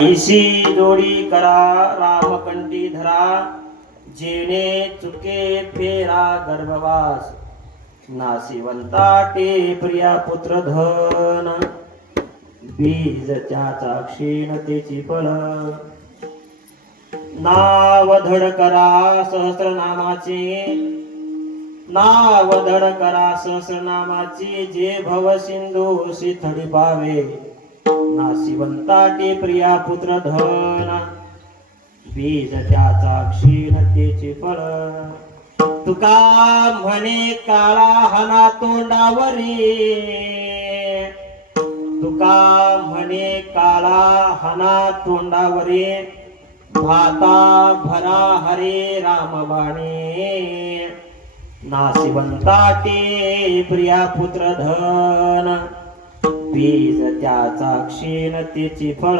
ऐशी जोडी करा रामकंठी धरा, जेणे चुके फेरा गर्भवास, नाशिवंता टे प्रिया पुत्र धन, बीज त्याचा क्षीणतेची फळ. नाव धड करा सहस्रनामाचे, नाव धड करा सहस्रनामाचे, जे भव सिंधू शिथडी पावे, नाशिवंताटे प्रिया पुत्र धन, बीज त्याचा क्षीणतेचे फळ. तुका म्हणे काळा हना तोंडावरी, तुका म्हणे काळा हना तोंडावरी, भाता भरा हरे राम बाणे, नाशिवंताटे प्रिया पुत्र धन, बीज त्याचा क्षीणतेची फळ.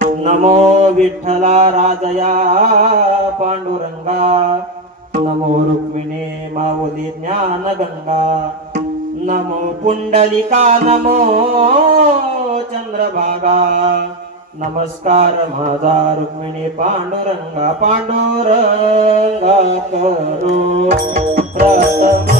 नमो विठ्ठला राजया पांडुरंगा, नमो रुक्मिणी माऊली ज्ञान गंगा, नमो पुंडलिका नमो चंद्रभागा, नमस्कार माझा रुक्मिणी पांडुरंगा. पांडुरंगा करो प्रथम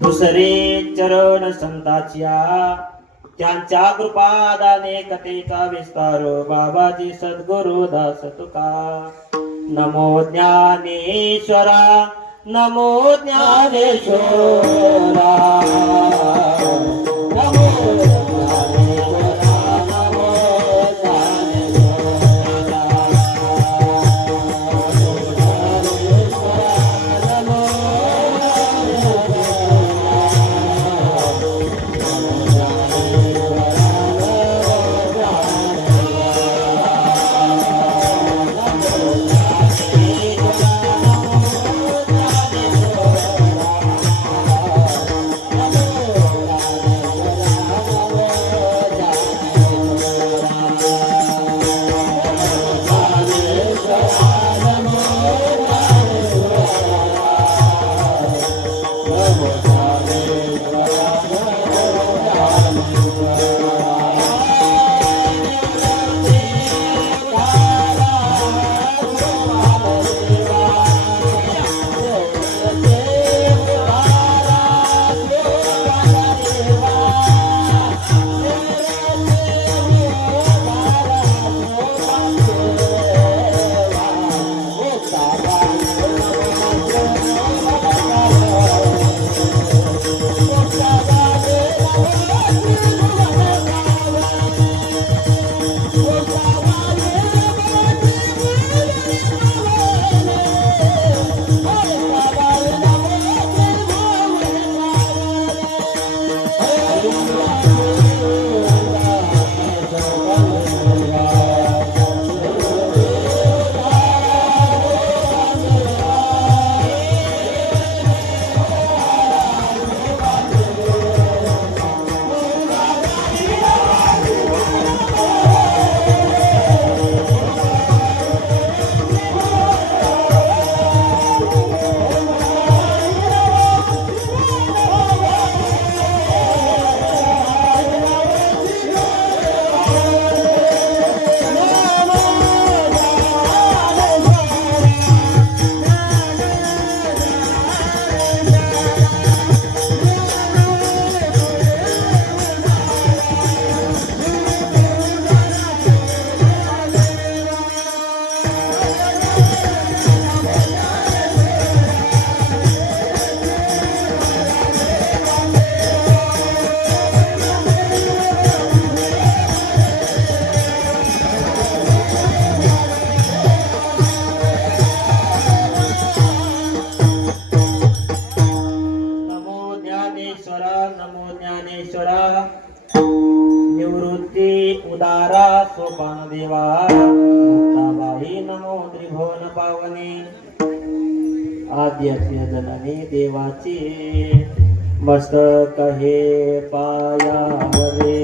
दुसरे चरण संताच्या, त्यांच्या कृपादाने कथेचा विस्तार, बाबाजी सद्गुरु दास तुका. नमो ज्ञानेश्वरा नमो ज्ञानेश्वरा, नमो योगेश्वरा नमो ज्ञानेश्वरा निवृत्ती उदारा सोपान देवा मुक्ताबाई नमो त्रिभुवन पावनी आद्यस्य जननी देवाची मस्तक हे पायावरे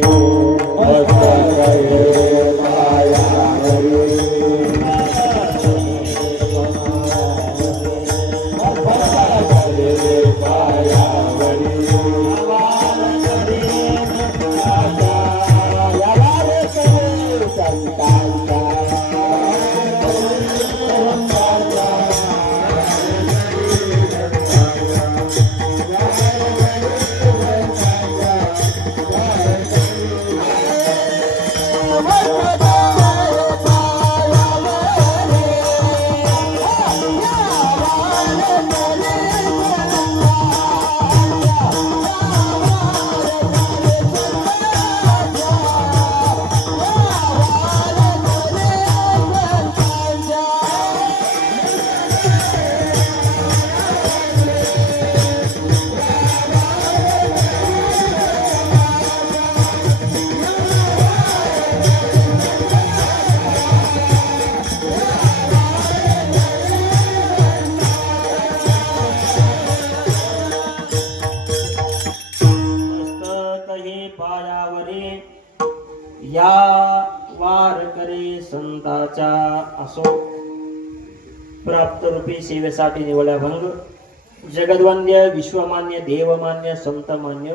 मस्तक हे पायावरे या वारकरी संताच्या असो प्राप्त रूपी सेवेसाठी निवडला भंग जगद्वंद्य विश्वमान्य देवमान्य संतमान्य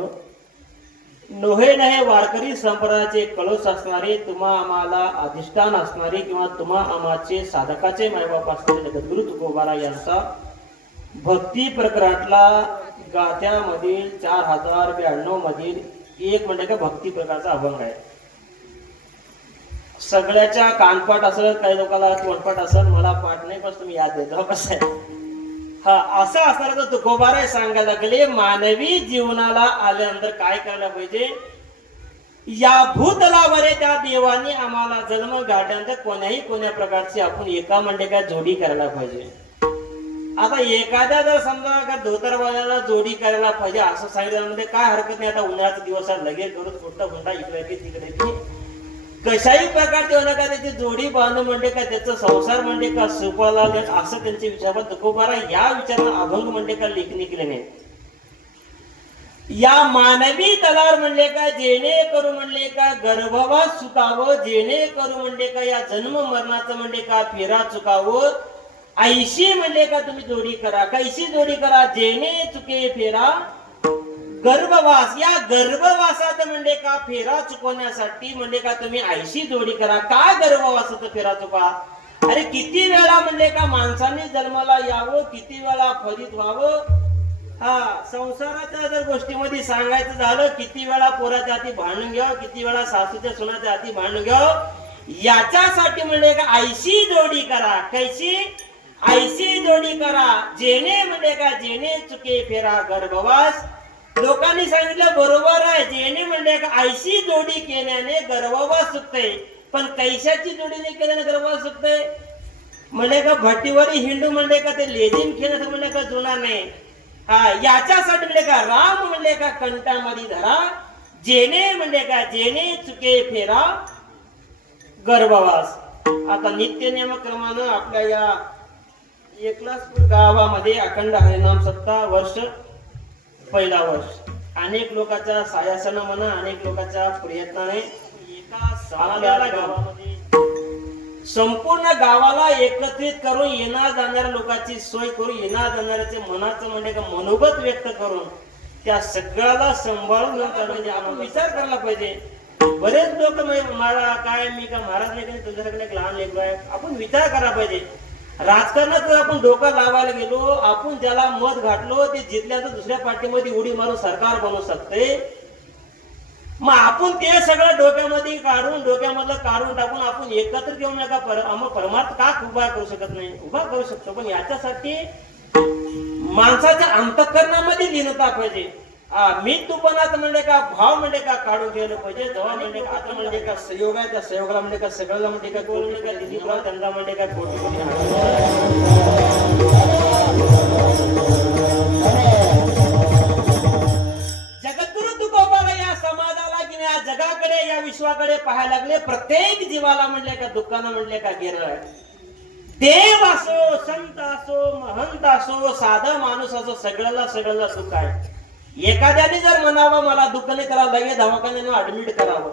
नोहे नहे वारकरी संप्रदायाचे कळस असणारे तुम्हा आम्हाला अधिष्ठान असणारे किंवा तुम्हा आम्हाचे साधकाचे मायबाप असणारे जगद्गुरु तुकोबारा यांचा भक्ती प्रकरणातला गाथ्यामधील 4092 मधील एक म्हणजे का भक्ती प्रकारचा अभंग आहे. सगळ्याच्या कानपाट असेल, काही लोकांना तोंडपाट असेल, मला पाठ नाही पण तुम्ही याद देतो कसं आहे. हा असं असणार तर तुकोबारा सांगायला लागले मानवी जीवनाला आल्यानंतर काय करायला पाहिजे. या भूतलावर त्या देवाने आम्हाला जन्म घातल्यानंतर कोण्या प्रकारची आपण एका म्हणजे काय जोडी करायला पाहिजे. आता एखाद्या जर समजा का धोतरवाल्याला जोडी करायला पाहिजे असं सांगितलं म्हणजे काय हरकत नाही. आता उन्हाळ्याचा दिवस लगेच करून फुटता फुटता इकडे की तिकडे की कशाही प्रकारचे होणार का त्याची जोडी बांधणं म्हणजे का त्याचा संसार म्हणजे का सुपाला असं त्यांचे विचार तुकोबारा या विचाराला अभंग म्हणजे का लेखणी केले नाही. या मानवी तलावर म्हणले का जेणे करू म्हणले का गर्भवास सुटावं, जेणे करू म्हणले का या जन्म मरणाचं म्हणजे का फेरा चुकावं. ऐशी म्हणले का तुम्ही जोडी करा, कैशी जोडी करा जेणे चुके फेरा गर्भवास. या गर्भवासात म्हणजे का फेरा चुकवण्यासाठी म्हणजे का तुम्ही ऐशी जोडी करा. काय गर्भवासाचा फेरा चुका. अरे किती वेळा म्हणजे का माणसाने जन्माला यावं, किती वेळा फलित व्हावं. हा संसाराच्या जर गोष्टीमध्ये सांगायचं झालं किती वेळा पोराच्या हाती भांडून घ्यावं, किती वेळा सासूच्या सुनाच्या हाती भांडून घ्यावं. याच्यासाठी म्हणजे का ऐशी जोडी करा, कैशी ऐशी जोडी करा जेणे म्हणजे का जेणे चुके फेरा गर्भवास. लोकांनी सांगितलं बरोबर आहे, जेणे म्हणजे का ऐशी जोडी केल्याने गर्भवास सुटते, पण कैशाची जोडी नाही केल्याने गर्भवास सुटते. म्हणजे का भट्टीवरी हिंदू म्हणजे का ते लेझिम खेळ म्हणजे का जुना नाही. हा याच्यासाठी म्हणजे का राम म्हणजे का कंठामध्ये धरा, जेणे म्हणजे का जेणे चुके फेरा गर्भवास. आता नित्य नियमक्रमानं आपल्या या एकलासपूर गावामध्ये अखंड हरिनाम सप्ताह वर्ष पहिला वर्ष अनेक लोकांच्या सायासानं म्हणा अनेक लोकांच्या प्रयत्नाने एका सालाला गावामध्ये संपूर्ण गावाला एकत्रित करून येणार जाणाऱ्या लोकांची सोय करून येणार जाणाऱ्याचे मनाचं म्हणजे का मनोगत व्यक्त करून त्या सगळ्याला सांभाळून आपण विचार करायला पाहिजे. बरेच लोक मला काय मी का महाराज नाही तुझ्याकडे एक लहान लेकरू आहे. आपण विचार करायला पाहिजे. राजकारणात जर आपण डोकं लावायला गेलो, आपण ज्याला मत घातलो ते जिंकल्या तर दुसऱ्या पार्टीमध्ये उडी मारून सरकार बनवू शकते. मग आपण ते सगळं डोक्यामध्ये काढून डोक्यामधलं काढून टाकून आपण एकत्र घेऊन नका परमार्थ का उभा करू शकत नाही. उभा करू शकतो पण याच्यासाठी माणसाच्या अंतःकरणामध्ये लीनता पाहिजे. मी तूपणात म्हणजे का भाव म्हणजे का काढून ठेवलं पाहिजे. जेव्हा म्हणजे का आता म्हणजे का सहयोग आहे त्या सहयोगाला म्हणजे का सगळ्याला म्हणजे का कोण म्हणजे का दिलीपराव त्यांना म्हणजे का कोटी जीवाकडे पाहायला लागले. प्रत्येक जीवाला म्हणले का दुःखानं म्हणले का गिरळ आहे. देव असो, संत असो, महंत असो, साधा माणूस असो, सगळ्याला सुख आहे. एखाद्याने जर म्हणावं मला दुःख नाही करावं, लगेच दवाखान्यानं ऍडमिट करावं.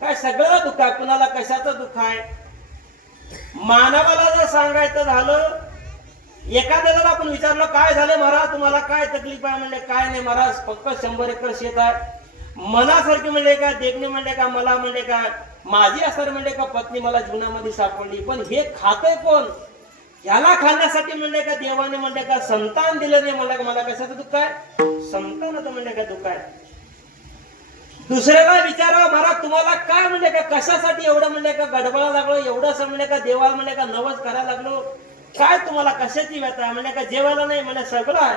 काय सगळं दुःख आहे, कुणाला कशाचं दुःख आहे. मानवाला जर सांगायचं झालं, एखाद्याला आपण विचारलं काय झालं महाराज, तुम्हाला काय तकलीफ आहे, म्हणले काय नाही महाराज, फक्त 100 एकर शेत आहे. मनासारखी म्हणले का, देखणे म्हणले का, मला म्हणले का माझी असर म्हणले का पत्नी मला जीवनामध्ये सापडली, पण हे खातंय कोण, याला खाण्यासाठी म्हणले का देवाने म्हणले का संतान दिलं नाही, म्हणले का मला कशाचं दुःख आहे, संतानाचं म्हणले का दुःख आहे. दुसऱ्याला विचारा महाराज तुम्हाला काय म्हणले का, कशासाठी एवढं म्हणले का गडबडा लागलो, एवढं म्हणले का देवाला म्हणले का नवस करायला लागलो, काय तुम्हाला कशाची व्यथा आहे, म्हणले का जेवायला नाही म्हणजे सगळं आहे,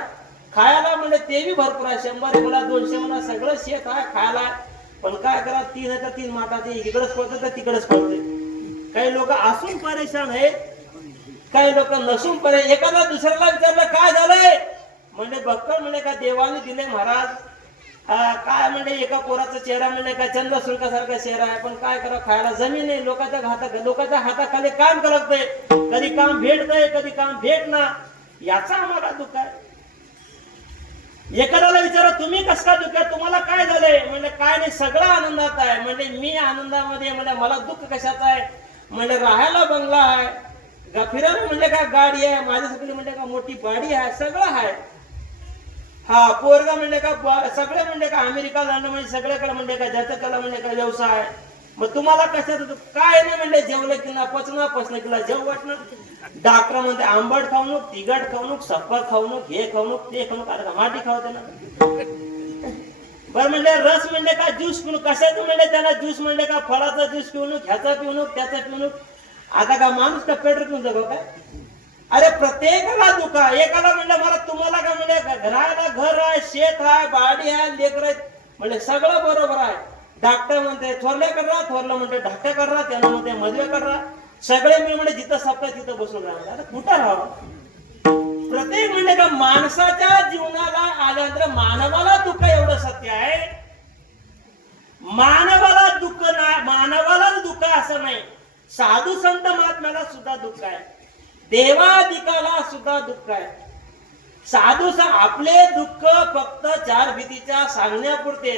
खायला म्हणजे ते बी भरपूर आहे, 100 म्हणा 200 म्हणा सगळं शेत आहे खायला, पण काय करा 3 माठाचे इकडेच पडते तर तिकडेच पडते. काही लोक असून परेशान आहेत, काही लोक नसून परेशान. एखादा दुसऱ्याला विचारलं काय झालंय, म्हणजे बक्कळ म्हणले का देवाने दिले महाराज, काय म्हणजे एका पोराचा चेहरा म्हणजे काय चंद्र सुळकासारखा चेहरा आहे, पण काय करा खायला जमीन आहे, लोकांच्या हाताखाली काम करतंय, कधी काम भेटतंय कधी काम भेट ना, याचा आम्हाला दुःख आहे. एखाद्याला विचारा तुम्ही कसं काय दुःख आहे, तुम्हाला काय झालंय, म्हणजे काय नाही सगळं आनंदात आहे, म्हणजे मी आनंदामध्ये म्हणजे मला दुःख कशाचं आहे, म्हणजे राहायला बंगला आहे, फिरायला म्हणजे काय गाडी आहे, माझ्यासाठी म्हणजे का मोठी गाडी आहे, सगळं आहे. हा पोरगा म्हणजे का सगळे म्हणजे का अमेरिका जाणं म्हणजे सगळ्याकडे म्हणजे का ज्याच्या त्याला म्हणजे का व्यवसाय. मग तुम्हाला कशाचं काय नाही म्हणजे जेवलं की ना पचना किला जेव वाटणं. डॉक्टर म्हणते आंबट खाऊ नको, तिखट खाऊ नको, सप्पा खाऊ नको, हे खाऊ नको, ते खाऊ नको, अरे माटी खावते ना. बरं म्हणजे रस म्हणजे का ज्यूस पिऊ कशाचं म्हणजे त्याला ज्यूस म्हणजे का फळाचा ज्यूस पिऊ नको, ह्याचा पिऊ नको, त्याचा पिऊ नको. आता का माणूस का पेट्रोल पिऊन जातो काय. अरे प्रत्येकाला दुःख आहे. एकाला म्हणलं मला तुम्हाला काय म्हणजे घराला घर आहे, शेत आहे, बाडी आहे, लेकर आहेत, म्हणजे सगळं बरोबर आहे. धाकटं म्हणते थोरल्या करा, थोरलं म्हणते धाकट्या करा, त्यानं म्हणते मधवे करा, सगळे मी म्हणजे जिथं सपता तिथं बसून राहा. अरे कुठं राहावं. प्रत्येक म्हणजे का माणसाच्या जीवनाला आल्यानंतर मानवाला दुःख एवढं सत्य आहे. मानवाला दुःख नाही, मानवालाच दुःख असं नाही, साधू संत महात्म्याला सुद्धा दुःख आहे, देवादिकाला सुद्धा दुःख आहे. साधू आपले दुःख फक्त 4 भीतीच्या सांगण्यापुरते.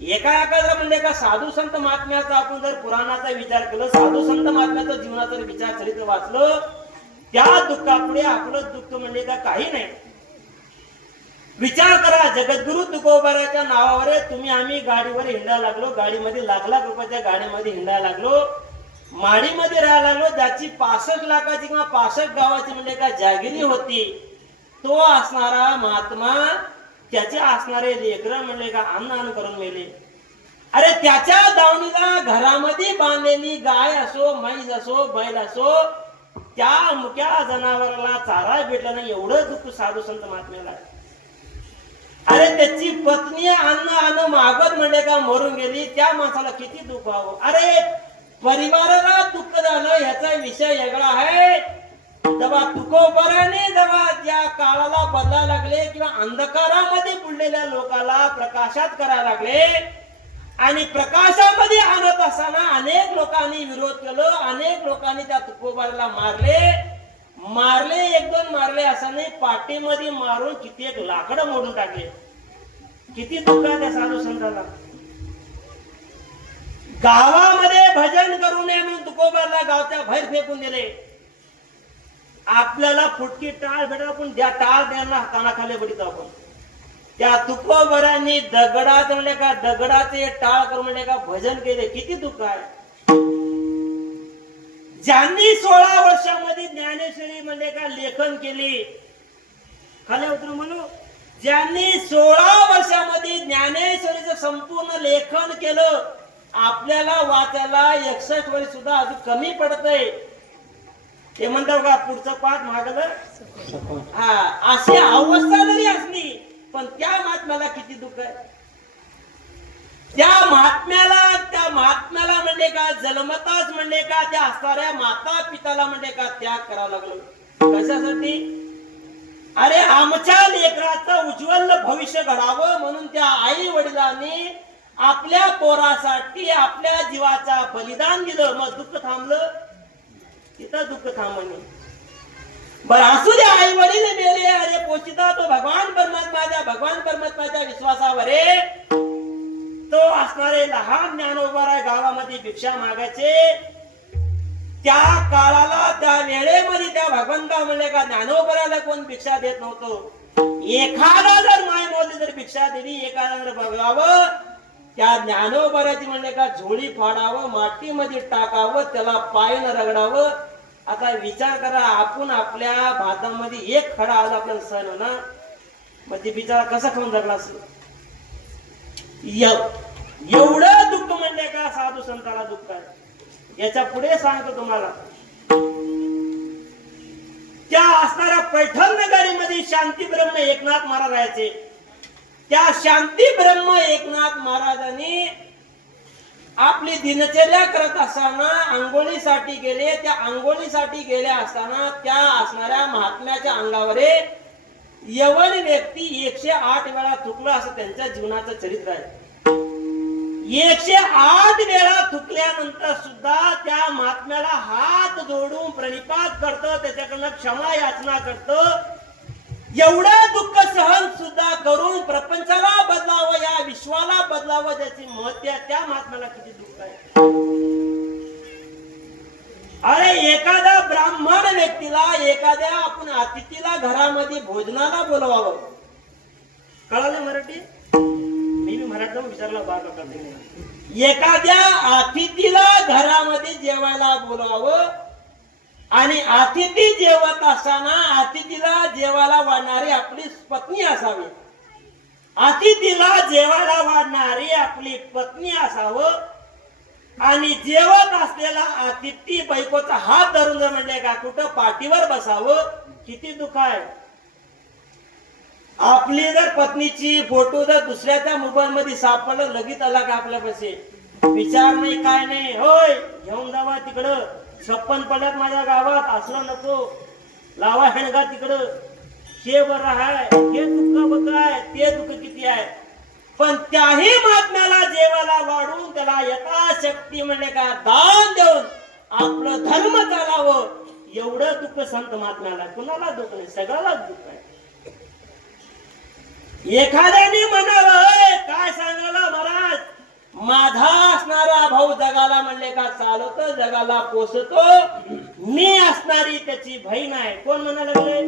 एका जर म्हणले का साधू संत महात्म्याचा आपण जर पुराणाचा विचार केला, साधू संत महात्म्याचा जीवनाचा विचार चरित्र वाचलं, त्या दुःखापुढे आपलं दुःख म्हणजे का काही नाही. विचार करा, जगद्गुरु तुकोबाराच्या नावावर तुम्ही आम्ही गाडीवर हिंडायला लागलो, गाडीमध्ये लाख रुपयाच्या गाडीमध्ये हिंडायला लागलो, माडीमध्ये राहायला लागलो, ज्याची 65 लाखाची किंवा 65 गावाची म्हणजे का जागिरी होती, तो असणारा महात्मा त्याचे असणारे लेकर म्हणले का अन्न करून मेले. अरे त्याच्या दावणीला घरामध्ये बांधलेली गाय असो, म्हैस असो, बैल असो, त्या मुक्या जनावराला चारा भेटला नाही, एवढं दुःख साधू संत महात्म्याला. अरे त्याची पत्नी अन्न मागत म्हणजे का मरून गेली, त्या माणसाला किती दुःख व्हावं. अरे परिवाराला दुःख झालं ह्याचा विषय वेगळा आहे. जेव्हा तुकोबाराने जेव्हा त्या काळाला बदलायला लागले किंवा अंधकारामध्ये बुडलेल्या लोकांना प्रकाशात करायला लागले, आणि प्रकाशामध्ये आणत असताना अनेक लोकांनी विरोध केला, अनेक लोकांनी त्या तुकोबाराला मारले 1-2 मारले असं नाही, पाठीमध्ये मारून किती लाकडं मोडून टाकले. किती दुःख आहे त्या साधू संतांना. गावामध्ये भजन करू नये म्हणून तुकोबारला गावच्या बाहेर फेकून दिले. आपल्याला फुटकी टाळ भेटत, आपण त्या टाळ त्यांना कानाखाली बडीत आपण. त्या तुकोबारांनी दगडात म्हणजे का दगडाचे टाळ करून म्हणजे का भजन केले. किती दुःख आहे. ज्यांनी 16 वर्षामध्ये ज्ञानेश्वरी म्हणजे का लेखन केली, खाली उतरून म्हणू, ज्यांनी 16 वर्षामध्ये ज्ञानेश्वरीचं संपूर्ण लेखन केलं, आपल्याला वाचायला 61 वर्ष सुद्धा अजून कमी पडतंय. ते म्हणतात का पुढचं पाठ मागलं, हा अशी अवस्था जरी असली, पण त्या महात्म्याला किती दुःख आहे. त्या महात्म्याला म्हणजे का जन्मताच म्हणजे का त्या असणाऱ्या माता पिताला म्हणजे का त्याग करावा लागलो. कशासाठी. अरे आमच्या लेकराचं उज्ज्वल भविष्य घडावं म्हणून त्या आई वडिलांनी आपल्या पोरासाठी आपल्या जीवाचा बलिदान दिलं, मग दुःख थांबलं? तिथं दुःख थांबणे. बरं असू द्या, आई वडील मेले, अरे पोचिता तो भगवान परमात्माच्या विश्वासावर आहे. तो असणारे लहान ज्ञानोबा गावामध्ये भिक्षा मागायचे. त्या काळाला त्या वेळेमध्ये त्या भगवंता म्हणले का ज्ञानोबराला कोण भिक्षा देत नव्हतं. एखादा जर माय मोदी जर भिक्षा दिली, एखादा जर बघावं, त्या ज्ञानोबराची म्हणले का झोळी फाडावं, मातीमध्ये टाकावं, त्याला पायनं रगडावं. आता विचार करा, आपण आपल्या भातामध्ये एक खडा आला आपल्याला सण ना, मग ते बिचारा कसा खाऊन जगला असेल. एवढं दुःख म्हणले का साधू संताला दुःख आहे. याच्या पुढे सांगतो तुम्हाला, त्या असणाऱ्या पैठण नगरीमध्ये शांती ब्रह्म एकनाथ महाराज राहायचे. त्या शांती ब्रह्म एकनाथ महाराजांनी आपली दिनचर्या करत असताना आंघोळीसाठी गेले. त्या आंघोळीसाठी गेले असताना त्या असणाऱ्या महात्म्याच्या अंगावर यवन व्यक्ती 108 वेळा थुकलं, असं त्यांच्या जीवनाचं चरित्र आहे. 108 वेळा थुकल्यानंतर सुद्धा त्या महात्म्याला हात जोडून प्रणिपात करतो, त्याच्याकडनं क्षमा याचना करतो. एवढं दुःख सहन सुद्धा करून प्रपंचाला बदलावं, या विश्वाला बदलावं, ज्याची महत्व त्या महात्म्याला किती दुःख आहे. अरे एखाद्या ब्राह्मण व्यक्तीला, एखाद्या आपण अतिथीला घरामध्ये भोजनाला बोलवावं. कळालं मराठी? मी मराठी विचारला बाबा करते. एखाद्या अतिथीला घरामध्ये जेवायला बोलवावं आणि अतिथी जेवत असताना अतिथीला जेवायला वाढणारी आपली पत्नी असावी. अतिथीला जेवायला वाढणारी आपली पत्नी असावं आणि जेवत असलेला अतिथी बायकोचा हात धरून जर म्हणले का कुठं पाठीवर बसावं, किती दुःख आहे. आपली जर पत्नीची फोटो जर दुसऱ्याच्या मोबाईल मध्ये सापडलं, लगेच आला का आपल्यापाशी, विचार नाही काय नाही, होय घेऊन जावा तिकडं, 56 पडल्यात माझ्या गावात, असलं नको, लावा हेणगा तिकडं, हे बरं आहे, हे दुःख बघाय, ते दुःख किती आहे. पण त्याही महात्म्याला जेवायला वाढून त्याला यथाशक्ती म्हणजे का दान देऊन आपलं धर्म चालावं, एवढं दुःख संत महात्म्याला. कुणाला दुःख नाही, सगळ्यालाच दुःख आहे. एखाद्याने म्हणावं, काय सांगायला महाराज, माझा असणारा भाऊ जगाला म्हणले का चालवतो, जगाला पोसतो, मी असणारी त्याची बहीण आहे. कोण म्हणायला लागले?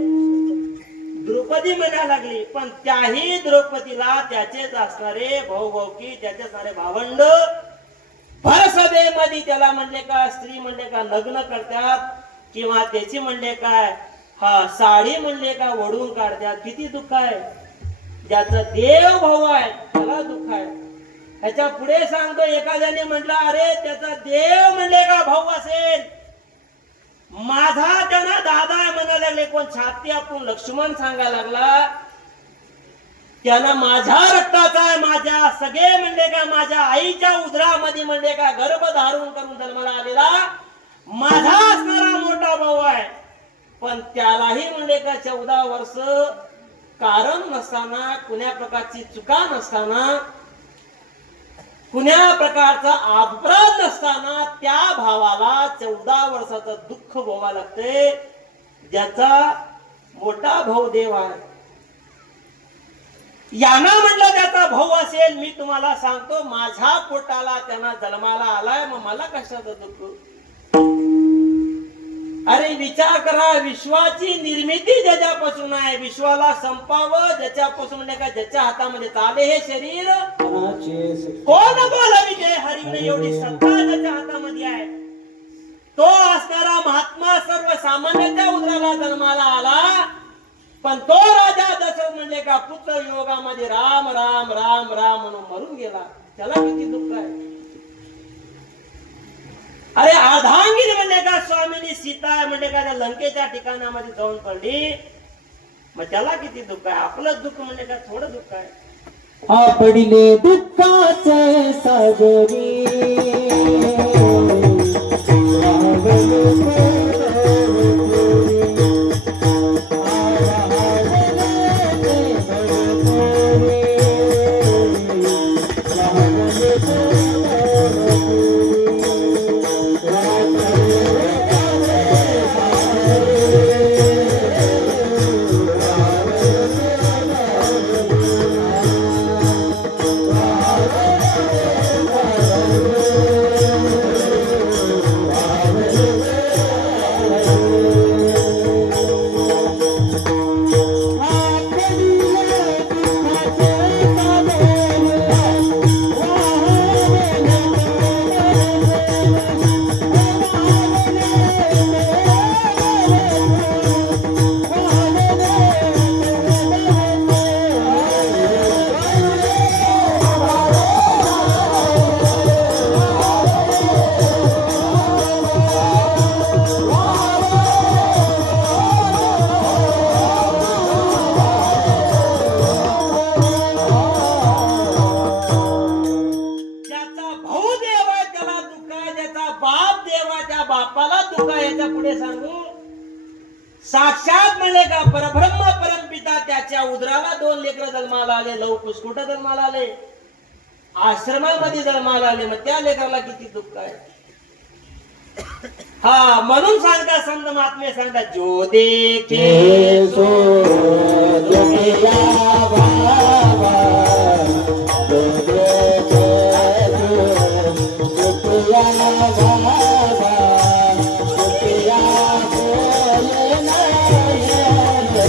द्रौपदी म्हणायला लागली. पण त्याही द्रौपदीला त्याचेच असणारे भाऊ भाऊकी, त्याचे सारे भावंड भरसभेमध्ये त्याला म्हणले का स्त्री म्हणले का लग्न करतात, किंवा त्याची म्हणले काय हा साडी म्हणले का वडून काढतात. किती दुःख आहे. ज्याचा देव भाऊ आहे त्याला दुःख आहे. ह्याच्या पुढे सांगतो, एखाद्याने म्हटलं अरे त्याचा देव म्हणले का भाऊ असेल, माझा त्यांना दादा आहे म्हणायला लागले. कोण छाती आपण लक्ष्मण सांगायला लागला, त्यानं माझ्या रक्ताचा आहे, माझ्या सगळे म्हणले का माझ्या आईच्या उदरामध्ये म्हणले का गर्भ धारण करून जन्माला आलेला माझा असणारा मोठा भाऊ आहे. पण त्यालाही म्हणले का 14 वर्ष कारण नसताना, कुण्या प्रकारची चुका नसताना, कुण्या प्रकारचा अपराध नसताना त्या भावाला 14 वर्षाचं दुःख भोगावं लागते. ज्याचा मोठा भाऊ देव आहे, यांना म्हटलं त्याचा भाऊ असेल, मी तुम्हाला सांगतो माझ्या पोटाला त्यांना जन्माला आलाय, मग मला कशाचं दुःख. अरे विचार करा, विश्वाची निर्मिती ज्याच्यापासून आहे, विश्वाला संपावं ज्याच्यापासून म्हणजे का ज्याच्या हातामध्ये चाले हे शरीर, कोण बोलावी ते हरिने एवढी सत्ता ज्याच्या हातामध्ये आहे. तो असणारा महात्मा सर्वसामान्याच्या उदराला जन्माला आला. पण तो राजा दशरथ म्हणजे का पुत्र योगामध्ये राम राम राम राम म्हणून मरून गेला. त्याला किती दुःख आहे. अरे अर्धांगिनी म्हणजे का स्वामीनी सीता म्हणजे का त्या लंकेच्या ठिकाणामध्ये जाऊन पडली, मग त्याला किती दुःख आहे. आपलं दुःख म्हणजे का थोडं दुःख आहे. आपडिले दुःखाचे सागरी साक्षात म्हणले का परब्रह्म परमपिता त्याच्या उदराला 2 लेकरं जन्माला आले. लवकुश कुठं जन्माला आले? आश्रमामध्ये जन्माला आले. मग त्या लेकराला किती दुःख आहे. हा म्हणून सांगता संत महात्मे सांगतात जो देखे सो दुखिया बाबा, जो देखे सो दुखिया बाबा, दुखिया बोले नहीं रे.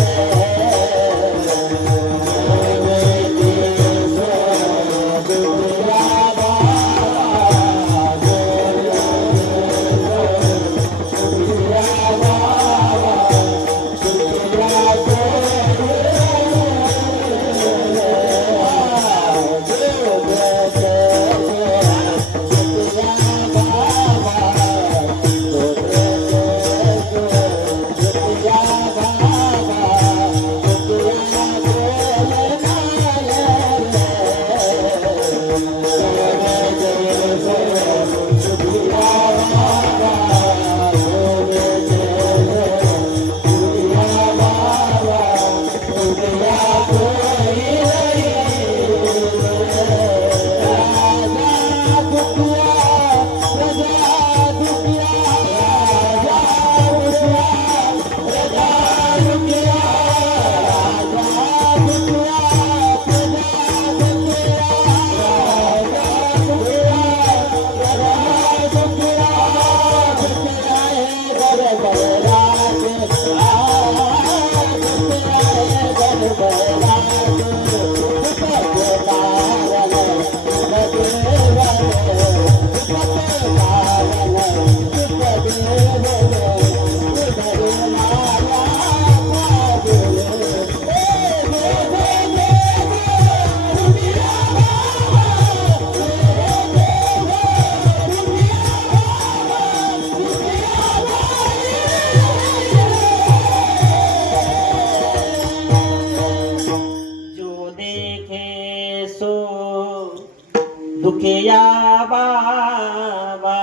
दुखिया बाबा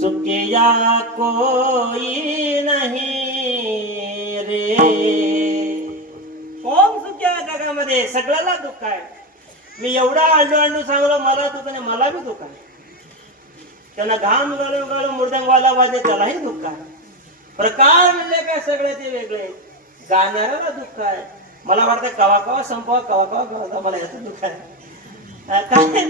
सुखिया कोई नाही रे. कोण सुखी आहे जगामध्ये? सगळ्याला दुःख आहे. मी एवढा आंडू सांगलो मला दुःख नाही, मला बी दुःख आहे. त्यांना घाम गाळून गाळून मृदंगवाला वाजे त्यालाही दुःख आहे. प्रकार म्हणजे काय सगळे ते वेगळे. गाणाऱ्याला दुःख आहे. मला वाटतं कवा कवा संपवा, कवा कवा मला याचं दुःख आहे. काय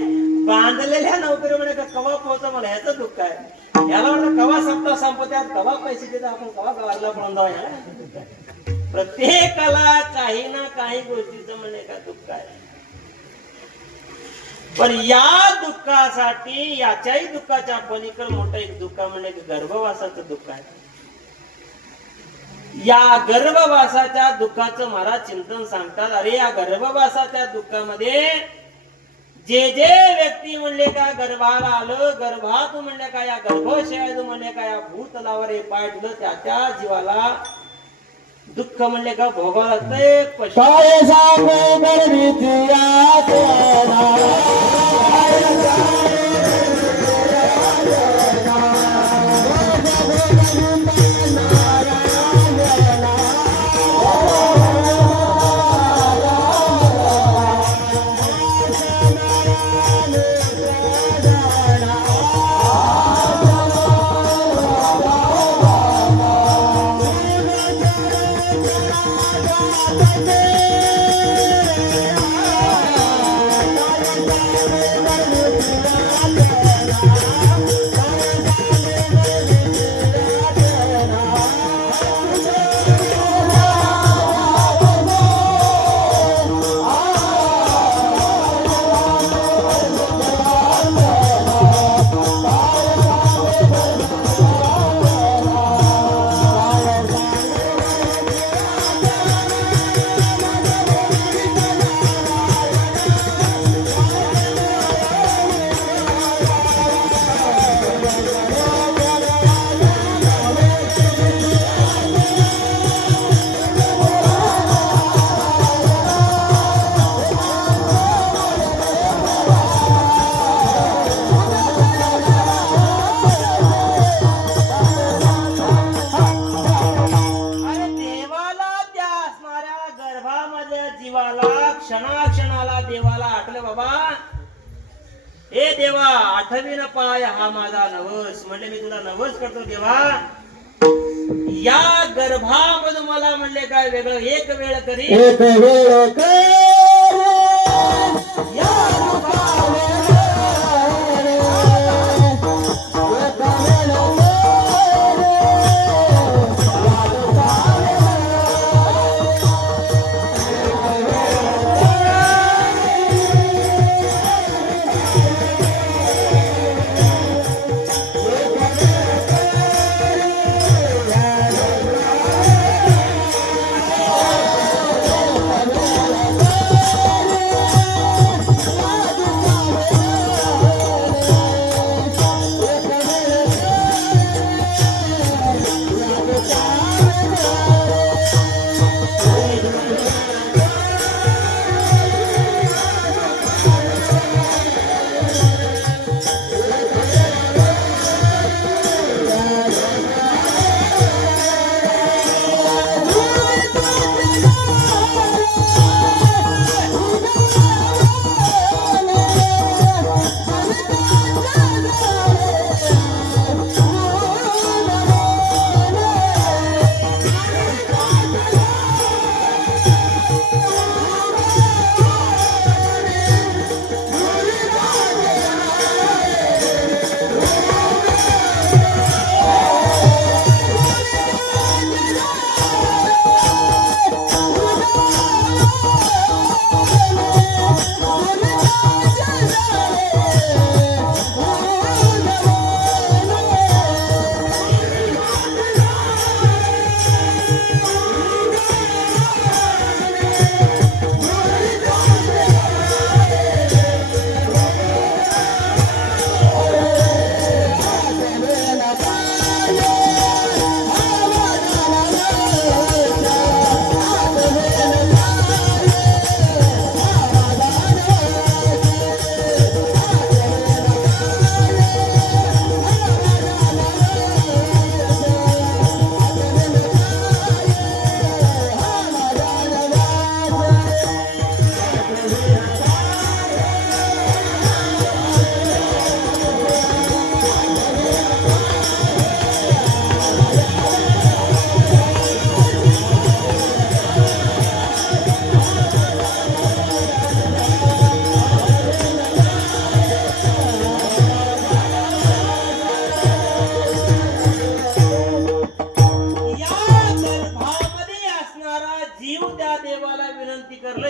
बांधलेल्या नोकरी म्हणे कवा पोहोचा मला याचं दुःख आहे. याला वाटतं कवा सप्ताह संपत्यात, कवा पैसे देतात आपण, कवा गावाला पळून जाऊ. याला प्रत्येकाला काही ना काही गोष्टीचं म्हणे का दुःख आहे. पण या दुःखासाठी याच्याही दुःखाच्या पलीकडे मोठं एक दुःख म्हणजे गर्भवासाचं दुःख आहे. या गर्भवासाच्या दुःखाचं महाराज चिंतन सांगतात. अरे या गर्भवासाच्या दुःखामध्ये जे जे व्यक्ती म्हणले का गर्भाला आलं, गर्भात म्हणले का या गर्भाशयात म्हणले का या भूतलावर हे पाय ठेवलं, त्या जीवाला दुःख म्हणले का भोगावं लागतंय. काय सांगू गर्भीची यातना, टाकलं बाबा, हे देवा आठवीन पाय हा माझा नवस. म्हणले मी तुला नवस करतो देवा, या गर्भामध्ये मला म्हणले काय वेगळं एक वेळ करी एक वेळ कर या रूपाने रे. एक वेळ कर या रूपाने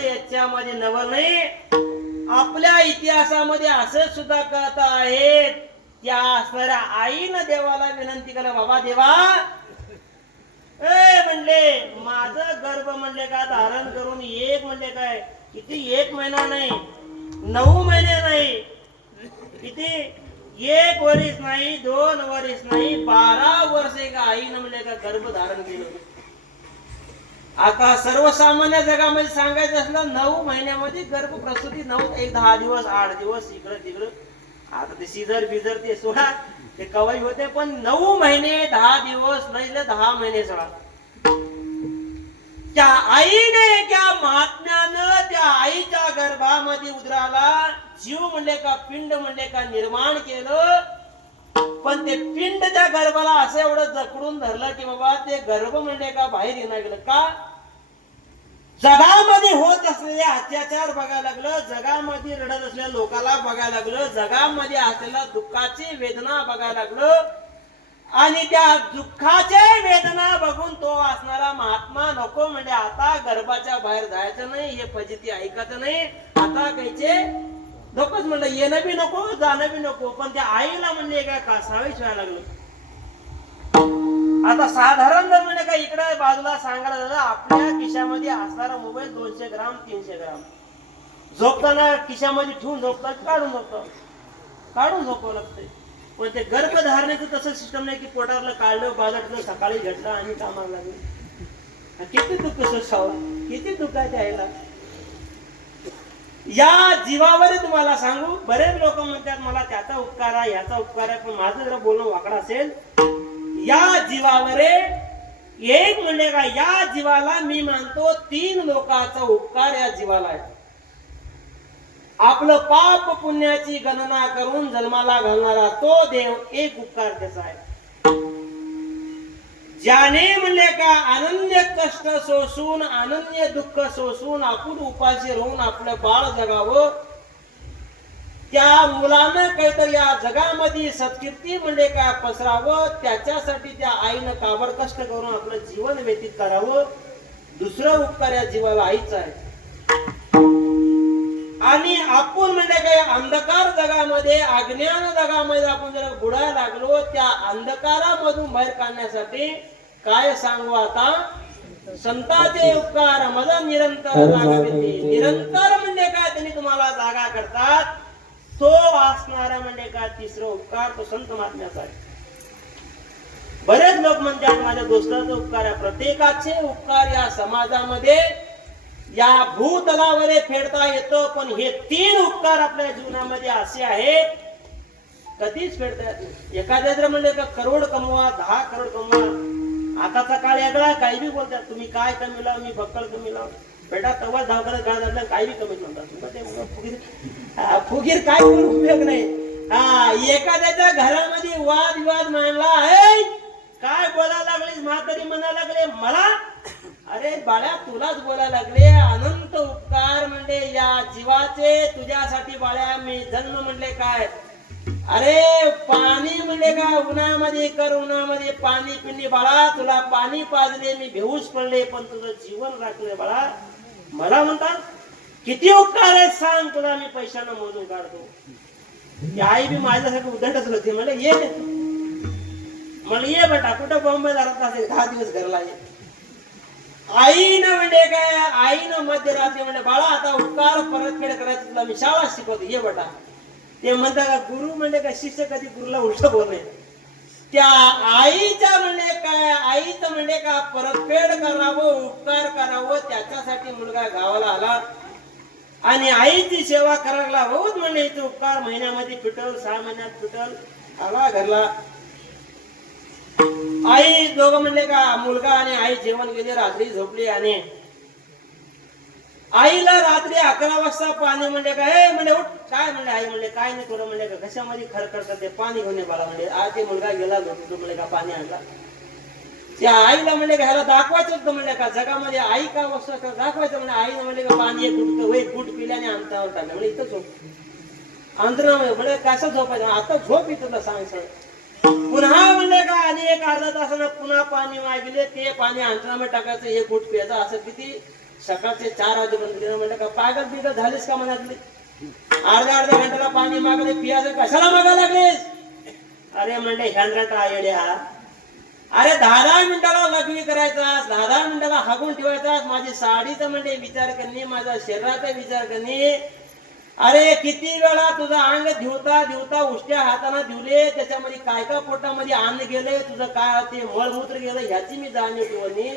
याच्यामध्ये नव नाही. आपल्या इतिहासामध्ये असं सुद्धा कळत आहे, त्या असणाऱ्या आईनं देवाला विनंती केलं, बाबा देवा म्हणले माझं गर्भ म्हणले का धारण करून एक म्हणले काय किती, 1 महिना नाही 9 महिने नाही, किती 1 वर्ष नाही 2 वर्ष नाही 12 वर्ष एका आईनं म्हणले का गर्भ धारण केलं. आता सर्वसामान्य जगामध्ये सांगायचं असलं 9 महिन्यामध्ये गर्भ प्रसूती 10 दिवस 8 दिवस इकडं तिकडं, आता ते सीझर बिझर ते सोडा ते कवाई होते, पण 9 महिने 10 दिवस नाही 10 महिने सोडा. त्या आईने त्या महात्म्यानं त्या आईच्या गर्भामध्ये उदराला जीव म्हणले का पिंड म्हणले का निर्माण केलं. पण ते पिंड त्या गर्भाला असं एवढं जकडून धरलं की बाबा ते गर्भ म्हणले का बाहेर येणार गेलं का. जगामध्ये होत असलेले अत्याचार बघायला लागलं, जगामध्ये रडत असलेल्या लोकांना बघायला लागलं, जगामध्ये असलेल्या दुःखाची वेदना बघायला लागलं. आणि त्या दुःखाच्या वेदना बघून तो असणारा महात्मा नको म्हणजे आता गर्भाच्या बाहेर जायचं नाही, हे फजिती ऐकायचं नाही, आता कायचे नकोच म्हणलं, येणं बी नको जाणं बी नको. पण त्या आईला म्हणले काय कासावीस व्हायला लागलं. आता साधारण जर म्हणजे काय इकडे बाजूला सांगायला झालं, आपल्या खिशामध्ये असणारा मोबाईल 200 ग्राम 300 ग्राम झोपताना खिशामध्ये ठेवून झोपतात, काढून झोपावं लागतंय. पण ते गर्भधारणेचं तसं सिस्टम नाही की पोटातलं काढलं बाजटलं सकाळी घेतलं आणि कामाला लागलं. किती दुःख सोसावं, किती दुःख आहे त्याला. या जीवावर तुम्हाला सांगू, बरेच लोक म्हणतात मला त्याचा उपकार आहे याचा उपकार आहे, पण माझं जरा बोलणं वाकडं असेल. या जीवावर एक म्हणजे का या जीवाला मी मानतो 3 लोकांचा उपकार या जीवाला आहे. आपलं पाप पुण्याची गणना करून जन्माला घालणारा तो देव एक उपकार त्याचा आहे. ज्याने म्हणले का अनन्य कष्ट सोसून अनन्य दुःख सोसून आपण उपाशी राहून आपलं बाळ जगावं, त्या मुलानं काहीतरी या जगामध्ये सत्कीर्ती म्हणजे का पसरावं, त्याच्यासाठी त्या आईनं काबड कष्ट करून आपलं जीवन व्यतीत करावं. दुसरं उपकार या जीवाला आईच आहे. आणि आपण म्हणजे काय अंधकार जगामध्ये अज्ञान जगामध्ये आपण जर बुडायला लागलो, त्या अंधकारामधून बाहेर काढण्यासाठी काय सांगू आता, संतांचे उपकार मला निरंतर जागा देते. निरंतर म्हणजे काय त्यांनी तुम्हाला जागा करतात, तो असणारा म्हणजे का तिसरा उपकार तो संत महात्म्याचा आहे. बरेच लोक म्हणतात माझ्या दोस्ताचा उपकार आहे. प्रत्येकाचे उपकार या समाजामध्ये या भूतलावर फेडता येतो, पण हे तीन उपकार आपल्या जीवनामध्ये असे आहेत कधीच फेडता येत नाही. एखाद्या जर म्हणले का करोड कमवा 10 करोड कमवा, आताचा काळ वेगळा, काही बी बोलतात. तुम्ही काय कमी लाव, मी बक्कल कमी लाव, बेटा तवा धावकर गाळ काही बी कमी म्हणतात. फुगीर काय करून उपयोग नाही. एखाद्याच्या घरामध्ये वाद विवाद मांडला आहे, काय बोलायला लागले, म्हातारी म्हणायला लागले मला, अरे बाळ्या तुलाच बोलायला लागले. अनंत उपकार म्हणजे या जीवाचे तुझ्यासाठी बाळ्या मी जन्म म्हणले काय, अरे पाणी म्हणले का उन्हामध्ये कर, उन्हामध्ये पाणी पिणे बाळा, तुला पाणी पाजले मी बेहोश पडले पण तुझं जीवन राखले बाळा. मला म्हणतात किती उपकार आहेत सांग, तुला मी पैशानं मोजून काढतो. आई बी माझ्यासाठी उद्धटच होती. मला ये बेटा, कुठं बॉम्बे राहत असेल 10 दिवस घरला ये. आईनं म्हणजे काय, आईनं मध्यरात्री म्हणजे बाळा आता उपकार परतफेड करायची तुला मी शाळा शिकवते, ये बेटा. ते म्हणतात का गुरु म्हणजे काय, शिष्य कधी गुरुला उलट बोलणे. त्या आईच्या म्हणजे काय, आईचं म्हणजे का परतफेड करावं, उपकार करावं, त्याच्यासाठी मुलगा गावाला आला आणि आईची सेवा करायला बहुत म्हणजे इथे उपकार महिन्यामध्ये फिटल, 6 महिन्यात फिटल, आला घरला. आई दोघं म्हणले का मुलगा आणि आई जेवण गेले, रात्री झोपली आणि आईला रात्री 11 वाजता पाणी म्हणजे काय म्हणजे उठ, काय म्हणले आई म्हणले काय नाही थोडं म्हणजे का कशामध्ये खरखर करते, पाणी घेऊन ये बाळा म्हणजे. आज ते मुलगा गेला झोपतो म्हणजे का पाणी आणला. त्या आईला म्हणले का ह्याला दाखवायचं होतं म्हणजे का जगामध्ये आई का वस्तू दाखवायचं म्हणजे. आईने म्हणले का पाणी एक गुट पिल्याने अंतरावर टाकलं म्हणजे इथं झोप अंतरा म्हणजे कसं झोपायचं, आता झोप येत तुला सांग. पुन्हा म्हणले का आणि एक अर्धा तासानं पुन्हा पाणी मागले, ते पाणी अंतरामध्ये टाकायचं, एक गुट प्यायचं. असं किती सकाळचे 4 वाजेपर्यंत म्हणलं का पागल बिगल झालीस का म्हणाले. अर्ध्या घंट्याला पाणी मागले, पियाचं कशाला मागायला लागलेस. अरे म्हणले ह्यांद्राटा येड्या, अरे 10 मिनिटाला लघवी करायचा, 10 मिनिटाला हागून ठेवायचा, माझी साडीचा म्हणजे विचार करणे, माझा शरीराचा विचार करणे. अरे किती वेळा तुझं अंग धुवता धुवता उष्ट्या हाताना धुवले, त्याच्यामध्ये काय काय पोटामध्ये अन्न गेले, तुझं काय ते मळमूत्र गेलं ह्याची मी जाणीव ठेवली.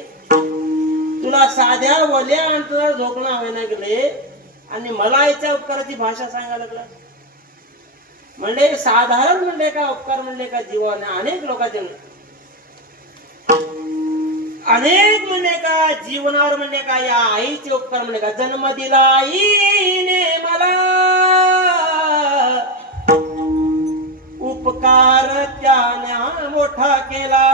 तुला साध्या ओल्या आणि तुला झोपणं व्हायला गेले आणि मला याच्या उपकाराची भाषा सांगायला लागला. म्हणजे साधारण म्हणले का उपकार म्हणले का जीवाने अनेक लोकांचे अनेक म्हणले का जीवनावर म्हणले का या आईचे उपकार म्हणले का. जन्म दिला आईने मला, उपकार त्याने मोठा केला,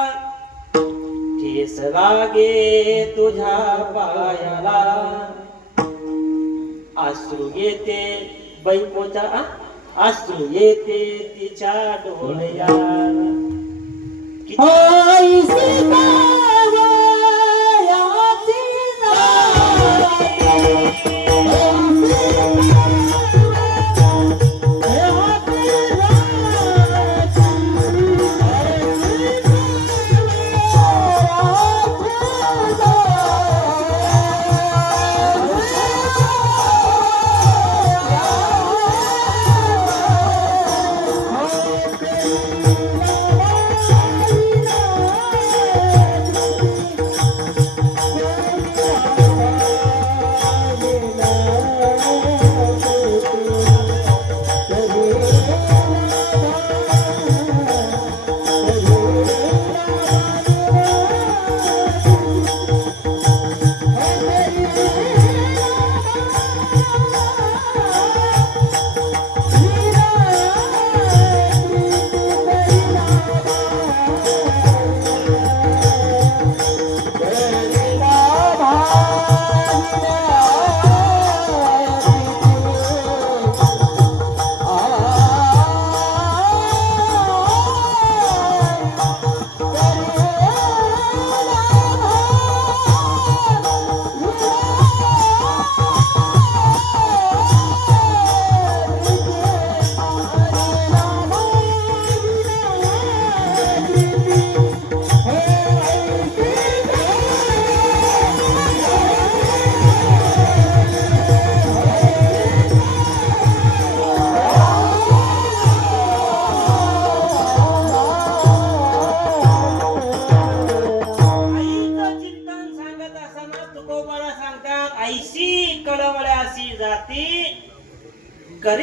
ठेस लागे तुझ्या पायाला, अश्रू येते बैपोचा, अश्रू येते तिच्या डोळ्याला.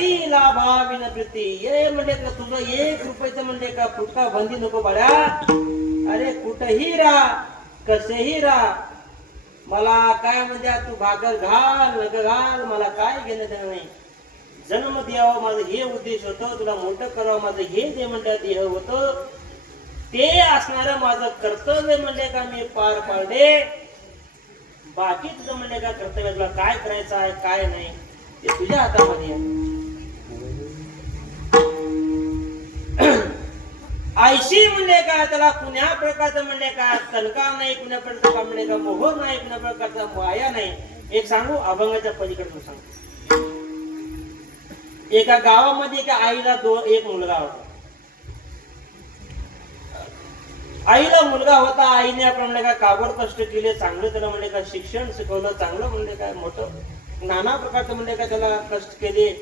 कुठही लाभाविन प्रीती. ये म्हणजे का तुझं 1 रुपयाचं म्हणजे का फुटका बंदी नको बाळा. अरे कुठही राहा, कसेही राहा, मला काय म्हणजे तू भाकर घाल नग घाल, मला काय घेणं देणं नाही. जन्म द्यावं माझं हे उद्देश होतं, तुला मोठं करावं माझं हे जे म्हणतात ध्येय होतं. ते असणारं माझं कर्तव्य म्हणजे का मी पार पाडले. बाकी तुझं म्हणजे का कर्तव्य, तुला काय करायचं आहे काय नाही ते तुझ्या हातामध्ये आहे. आयशी म्हणजे काय, त्याला कुण्या प्रकारचं म्हणजे काय तलका नाही, कुण्या प्रकारचा म्हणजे का मोह नाही, कुण्या प्रकारचा माया नाही. एक सांगू अभंगाच्या पलीकडे सांगू. एका गावामध्ये एका आईला एक मुलगा होता. आईला मुलगा होता. आईने आपण म्हणजे काय काबड कष्ट केले, चांगलं त्याला म्हणजे काय शिक्षण शिकवलं, चांगलं म्हणजे काय मोठं नाना प्रकारचं म्हणजे काय त्याला कष्ट केले.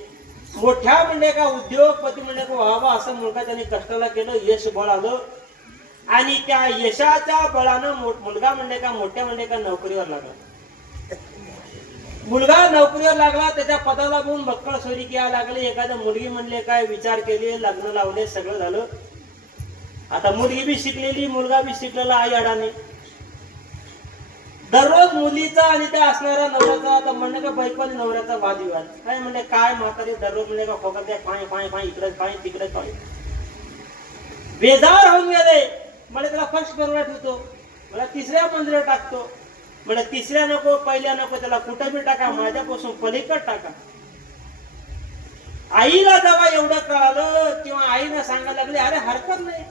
मोठ्या म्हणजे का उद्योगपती म्हणजे का व्हावा असं मुलगा त्याने कष्टाला केलं, यश बळ आलं. आणि त्या यशाच्या बळानं मुलगा म्हणजे का मोठ्या म्हणजे का नोकरीवर लागला. मुलगा नोकरीवर लागला, त्याच्या पदाला बघून बक्कळ सोयरी घ्यायला लागले. एखाद्या मुलगी म्हणले काय विचार केले, लग्न लावले, सगळं झालं. आता मुलगी बी शिकलेली, मुलगा बी शिकलेला. आई अडाणी. दररोज मुलीचा आणि त्या असणाऱ्या नवऱ्याचा, आता म्हणणे का बायको आणि नवऱ्याचा वादविवाद. काय म्हणजे काय म्हातारी दररोज म्हणजे का खोकत पाय पाय पाय इकडे पाय तिकडे पाय. बेजार होऊन गेले. म्हणजे त्याला फर्स्ट बरोबर ठेवतो, मला 3ऱ्या मंदिरात टाकतो. म्हणजे 3ऱ्या नको, पहिल्या नको, त्याला कुठं बी टाका, माझ्यापासून पलीकड टाका. आईला जेव्हा एवढं कळालं किंवा आईला सांगायला लागले, अरे हरकत नाही,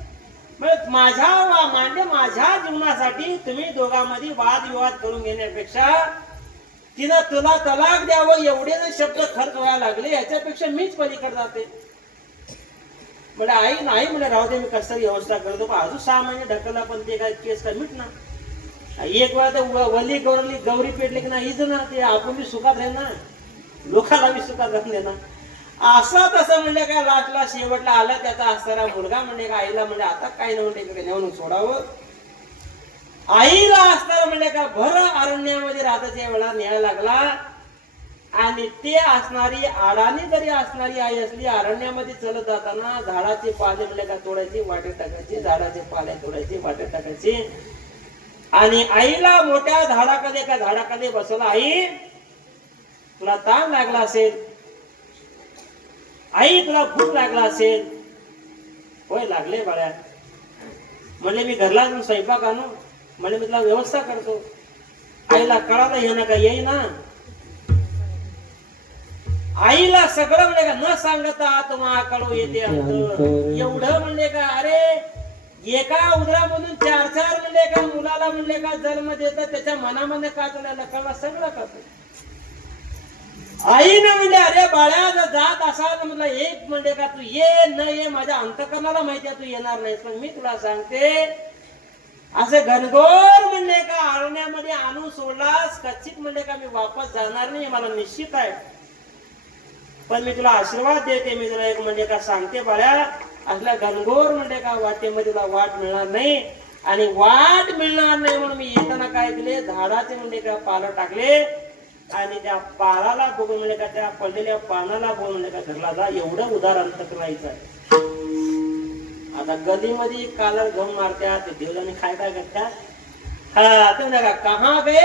माझ्या जीवनासाठी तुम्ही दोघांमध्ये वादविवाद करून घेण्यापेक्षा तिनं तुला तलाक द्यावं एवढे शब्द खर्च व्हायला लागले, याच्यापेक्षा मीच पलीकडे जाते. म्हणजे आई नाही म्हणजे राहू दे, मी कसं व्यवस्था करतो. अजून 6 महिने ढकलला पण ते काय केस काय मिट ना. एक वेळा तर वली गौरी पेटली की नाही ना, ते आपण बी सुखात राहील ना, लोकांना बी सुखात राहून देणार. असं तसं म्हणजे काय लास्टला शेवटला आला त्याचा असणारा मुलगा म्हणजे का आईला म्हणजे आता काय नव्हते नेऊन सोडावं. आईला असणारा म्हणजे का भर अरण्यामध्ये राहताच्या वेळा न्यायला लागला. आणि ते असणारी अडाणी जरी असणारी आई असली, अरण्यामध्ये चलत जाताना झाडाचे पाले म्हणजे का तोडायचे, वाटेत टाकायचे, झाडाचे पाले तोडायचे, वाटेत टाकायचे. आणि आईला मोठ्या झाडाखाली बसवला. आई तुला ताण लागला असेल, आई तुला भूक लागला असेल. होय लागले बाळ्या. म्हणजे मी घरला जाऊन स्वयंपाक आणू, म्हणजे मी तुला व्यवस्था करतो. आईला कळालं हे ना का येई ना. आईला सगळं म्हणजे का न सांगता तुम्हा कळू येते एवढं म्हणजे का. अरे एका उदरामधून 4 म्हणजे का मुलाला म्हणजे का जन्म देतात, त्याच्या मनामध्ये का चालायला कळलं, सगळं करतो. आईनं म्हणजे अरे बाळ्या जर जात असाल म्हटलं एक म्हणजे का तू ये न ये, माझ्या अंतकरणाला माहिती आहे तू येणार नाहीस, पण मी तुला सांगते असे घनघोर म्हणजे का अरण्यामध्ये आणून सोडलास, कच्चित म्हणजे का मी वापस जाणार नाही, मला निश्चित आहे. पण मी तुला आशीर्वाद देते, मी तुला एक म्हणजे का सांगते बाळ्या, असल्या घनघोर म्हणजे का वाटेमध्ये तुला वाट मिळणार नाही. आणि वाट मिळणार नाही म्हणून मी येताना काय केले, झाडाचे म्हणजे का पाला टाकले. आणि त्या पालाला बघून म्हणजे का त्या पडलेल्या पानाला बघून म्हणजे का घरला जा, एवढं उदार अंत करायचं आहे. आता गलीमध्ये कालर घेऊन मारत्या, ते देवजाने काय करतात, हा ते म्हणजे का कहा गे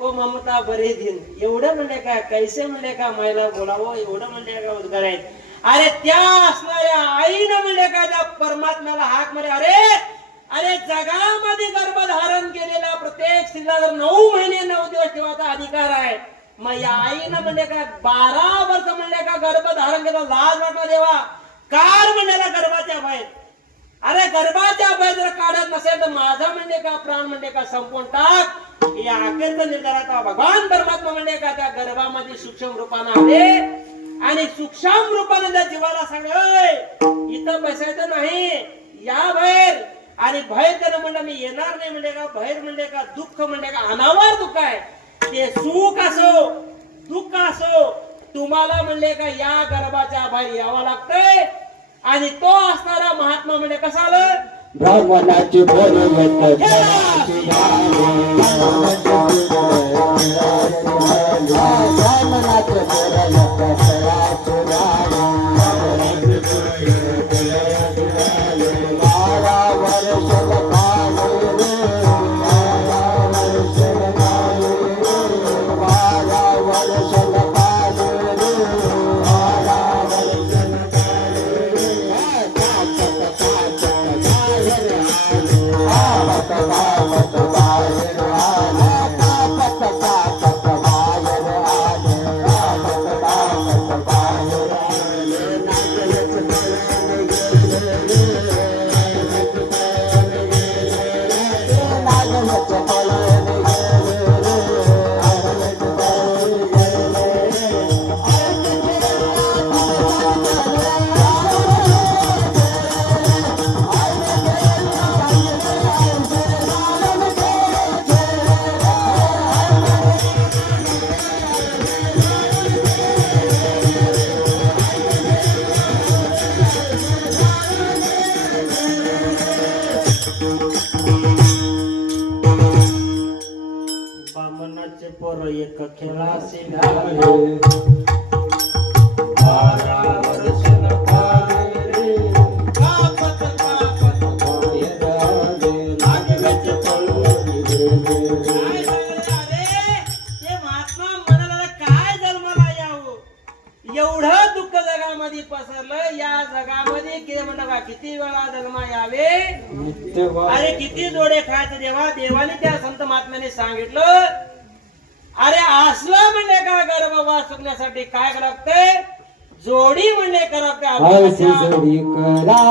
ओ ममता बरे दिन, एवढं म्हणजे का कैसे म्हणजे का मायला बोलावं, एवढं म्हणजे का उद्गार आहेत. अरे त्या असणाऱ्या आईनं म्हणजे का त्या परमात्म्याला हाक मारे, अरे जगामध्ये गर्भधारण केलेला प्रत्येक स्त्रीला जर 9 महिने 9 दिवस ठेवायचा अधिकार आहे, मग या आईनं म्हणजे का 12 वर्ष म्हणजे का गर्भधारण केलं, लाज वाटला देवा, कार म्हणण्याला गर्भाच्या बाहेर. अरे गर्भाच्या बाहेर जर काढत नसेल तर माझा म्हणजे का प्राण म्हणजे का संपून टाक. या अखेरचा निर्धाराचा भगवान परमात्मा म्हणजे का त्या गर्भामध्ये सूक्ष्म रूपाने आले आणि सूक्ष्म रूपाने त्या जीवाला सांगले इथं बसायचं नाही, या बाहेर. आणि बाहेर त्यानं म्हणलं मी येणार नाही म्हणजे का, बाहेर म्हणजे का दुःख म्हणजे का अनावर दुःख आहे, ते सुख असो दुःख असो तुम्हाला म्हणले का या गर्भाच्या बाहेर यावं लागतंय. आणि तो असणारा महात्मा म्हणजे कसा आलं, ब्राह्मणाची बोली ब्राह्मणाचे बामणाचे पोर एक खेळाशी लागले 12 वर्ष न पाहिले कापत कापत डोळे झाले, लागल्याचे पळून गेले. काय झालं रे? ते महात्मा म्हणाला काय जन्माला यावं, एवढं दुःख जगामध्ये पसरलं, या जगामध्ये किती म्हणता का किती वेळा जन्मा यावे, अरे किती जोडे खायचे देवा. देवाने त्या संत महात्म्याने सांगितलं, अरे असलं म्हणले का गर्भवास सुटण्यासाठी काय करावं लागतंय, जोडी म्हणले करावं हौस लागते. जोडी करा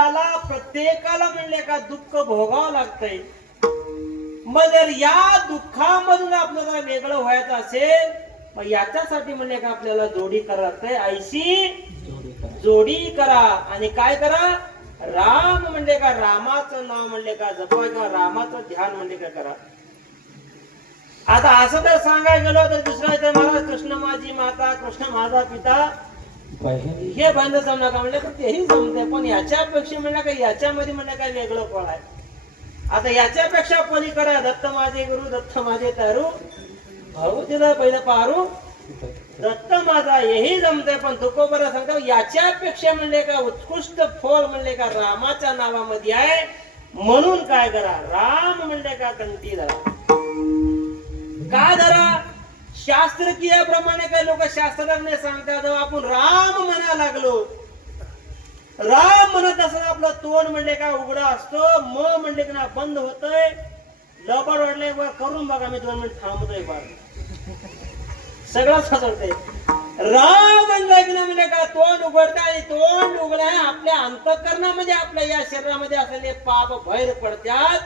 जन्माला प्रत्येकाला म्हणले का दुःख भोगावं लागतंय. मग जर या दुःखामधून आपल्याला वेगळं व्हायचं असेल मग याच्यासाठी म्हणले का आपल्याला जोडी करा लागतंय. ऐशी जोडी करा आणि काय करा, राम म्हणले का रामाचं नाव म्हणले का जपा किंवा रामाचं ध्यान म्हणले का करा. आता असं जर सांगायला गेलो तर दुसरा इथे मला कृष्ण माझी माता कृष्ण माझा पिता हे बंद जमणार का म्हणले पण तेही जमते. पण याच्यापेक्षा म्हणलं का याच्यामध्ये म्हणलं काय वेगळं फळ आहे. आता याच्यापेक्षा पलीकडे दत्त माझे गुरु दत्त माझे तारू भाऊ तिला पहिलं पारू दत्त माझा हेही जमतंय. पण तुकोबरा सांगतो याच्यापेक्षा म्हणले का उत्कृष्ट फळ म्हणले का रामाच्या नावामध्ये आहे. म्हणून काय करा, राम म्हणले का कंठी धरा. का धरा, शास्त्रकीय प्रमाणे काही लोक शास्त्रज्ञ सांगतात आपण राम म्हणा लागलो, राम म्हणत असं आपलं तोंड म्हणले का उघडा असतो, म म्हणले का बंद होतय. लबाड वाढले करून बघा, मी 2 मिनिट थांबतोय बघ सगळं सजवतंय. राम म्हणलं की म्हणजे का तोंड उघडतं आणि तोंड उघडा आपल्या अंतःकरणामध्ये आपल्या या शरीरामध्ये असलेले पाप बाहेर पडतात.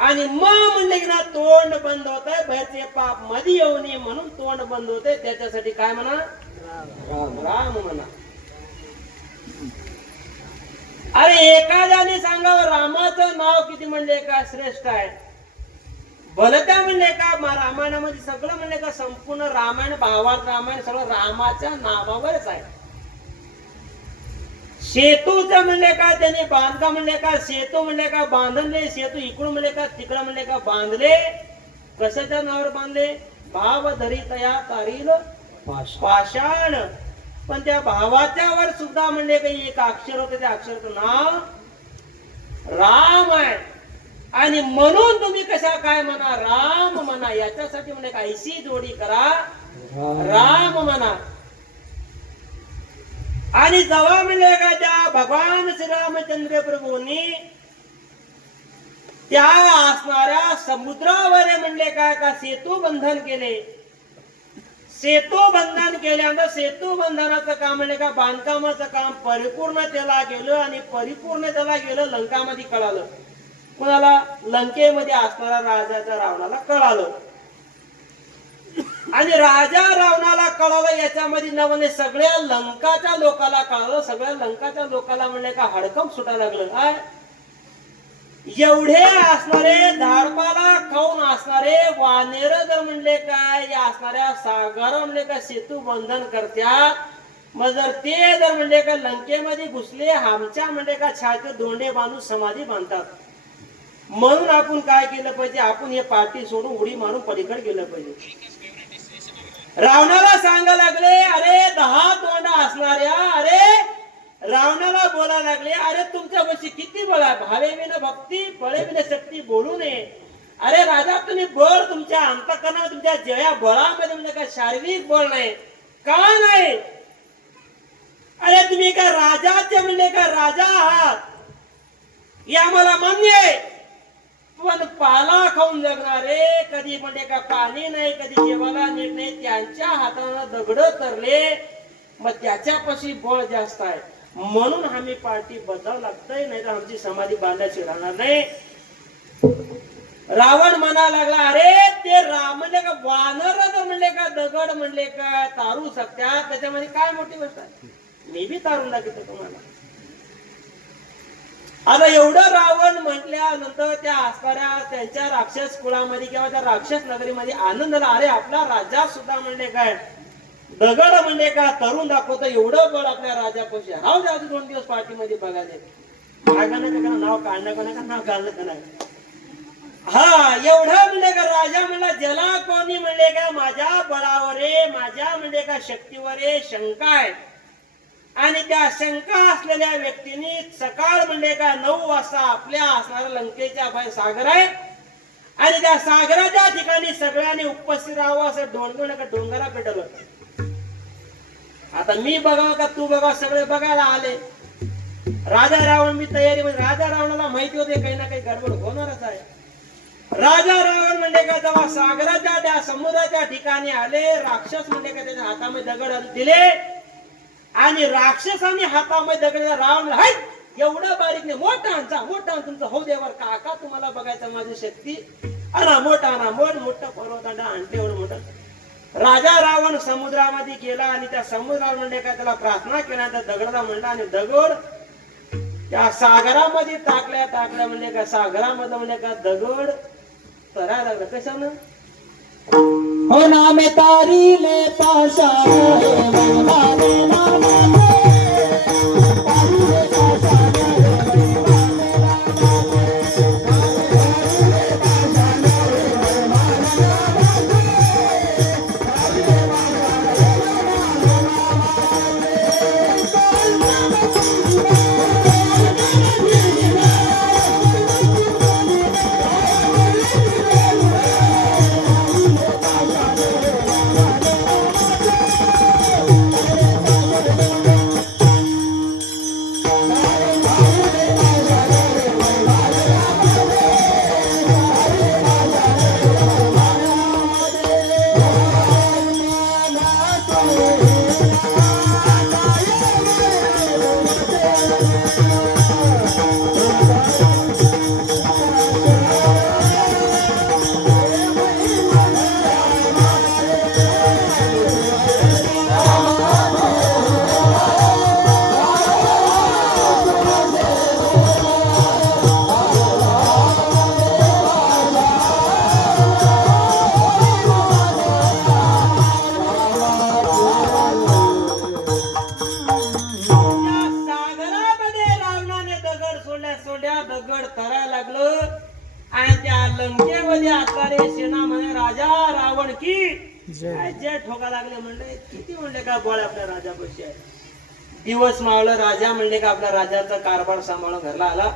आणि म्हणले की ना तोंड बंद होत आहे, बाहेरचे पाप मध्ये येऊ नये म्हणून तोंड बंद होते. त्याच्यासाठी काय म्हणा, राम म्हणा. अरे एखाद्याने सांगावं रामाचं नाव किती म्हणले का श्रेष्ठ आहे. भलत्या म्हणले का रामायणामध्ये सगळं म्हणले का संपूर्ण रामायण भावार्थ रामायण सगळं रामाच्या नावावरच आहे. सेतूचं म्हणले का त्यांनी बांधका म्हणले का सेतू म्हणले का बांधले, सेतू इकडून म्हणले का तिकडं म्हणले का बांधले. कशाच्या नावावर बांधले, भाव धरी तया तारील पाषाण. पण त्या भावाच्या वर सुद्धा म्हणले का एक अक्षर होते, त्या अक्षराचं नाव राम आहे. आणि म्हणून तुम्ही कशा काय म्हणा, राम म्हणा. याच्यासाठी म्हणजे का ऐशी जोडी करा, राम म्हणा. आणि जेव्हा म्हणले का त्या भगवान श्रीरामचंद्र प्रभूंनी त्या असणाऱ्या समुद्रावर म्हणले काय का सेतू बंधन केले. सेतू बंधन केल्यानंतर सेतू बंधनाचं काम म्हणले का बांधकामाचं काम परिपूर्ण त्याला गेलं आणि परिपूर्ण त्याला गेलं लंकामध्ये कळालं. कुणाला, लंकेमध्ये असणाऱ्या राजाच्या रावणाला कळालं. आणि राजा रावणाला कळालं, याच्यामध्ये नवने सगळ्या लंकाच्या लोकाला कळालं. सगळ्या लंकाच्या लोकाला म्हणले का हडकंप सुटायला लागलं. काय एवढे असणारे धाडपाला खाऊन असणारे वानेर जर म्हणले काय या असणाऱ्या सागर म्हणले का सेतू बंधन करत्यात. मग जर ते जर म्हणले का लंकेमध्ये घुसले आमच्या म्हणले का छाती दोंडे बांधून समाधी बांधतात. म्हणून आपण काय केलं पाहिजे, आपण हे पार्टी सोडून उडी मारून पलीकडे गेलं पाहिजे. रावणाला सांगा लागले, अरे 10 तोंड असणाऱ्या, अरे रावणाला बोला लागले, अरे तुमच्यापाशी किती बळ आहे, भावे विन भक्ती बळे विन शक्ती बोलू नये. अरे राजा तुम्ही बळ तुमच्या अंतःकरणात तुमच्या जया बळामध्ये म्हणजे काय शारीरिक बळ नाही का नाही. अरे तुम्ही काय राजाचे म्हणजे काय राजा आहात हे आम्हाला मान्य आहे. पण पाला खाऊन जगणारे, कधी म्हणजे का पाणी नाही, कधी जेवायला नीट नाही, त्यांच्या हाताला दगड तरले, मग त्याच्यापाशी बळ जास्त आहे. म्हणून आम्ही पार्टी बदलावं लागतंय, नाही तर आमची समाधी बांधायची राहणार नाही. रावण म्हणा लागला, अरे ते राम म्हणले का वानर म्हणले का दगड म्हणले का तारू शकतात, त्याच्यामध्ये काय मोठी गोष्ट आहे, मी बी तारून दाखवतो तुम्हाला. आता एवढं रावण म्हटल्यानंतर त्या असणाऱ्या त्यांच्या राक्षस कुळामध्ये किंवा त्या राक्षस नगरीमध्ये आनंद झाला. अरे आपला राजा सुद्धा म्हणले काय दगड म्हणले का तरुण दाखवतो, एवढं बळ आपल्या राजापाशी. राहू द्या 2 दिवस पार्टीमध्ये बघायला नाव काढणं का नाव घालणं का नाही. हा एवढं म्हणले का राजा म्हणला, ज्याला कोणी म्हणले का माझ्या बळावर आहे, माझ्या म्हणले का शक्तीवर आहे शंका आहे, आणि त्या शंका असलेल्या व्यक्तीने सकाळ म्हणले का 9 वाजता आपल्या असणाऱ्या लंकेच्या बाहेर सागर आहे, आणि त्या सागराच्या ठिकाणी सगळ्यांनी उपस्थित राहावं असं डोंगरा पेटवलं. आता मी बघा का तू बघा सगळे बघायला आले. राजा रावण मी तयारी मध्ये. राजा रावणाला माहिती होते काही ना काही गडबड होणारच आहे. राजा रावण म्हणले का जेव्हा सागराच्या त्या समुद्राच्या ठिकाणी आले, राक्षस म्हणले का त्याच्या हातामध्ये दगड दिले, आणि राक्षसाने हातामध्ये दगड रावण एवढा बारीक नाही, मोठा आणचा, मोठा आण तुमचं हो देवर काका तुम्हाला बघायचं माझी शक्ती. आणा मोठा पर्वत आणते एवढं मोठं. राजा रावण समुद्रामध्ये गेला आणि त्या समुद्राला म्हणले का त्याला प्रार्थना केल्यानंतर दगडाला म्हणला आणि दगड त्या सागरामध्ये टाकल्या म्हणजे का सागरामध्ये म्हणजे का दगड तरायला लागला. कशानं? हो नामे तारीले दगड तरायला लागलं आणि त्या लंकेमध्ये असणारे सेना म्हणे राजा रावण की जे ठोका लागले म्हणले. किती म्हणले का बळ आपल्या राजापाशी आहे. दिवस मावलं, राजा म्हणले का आपल्या राजाचा कारभार सांभाळून घरला आला.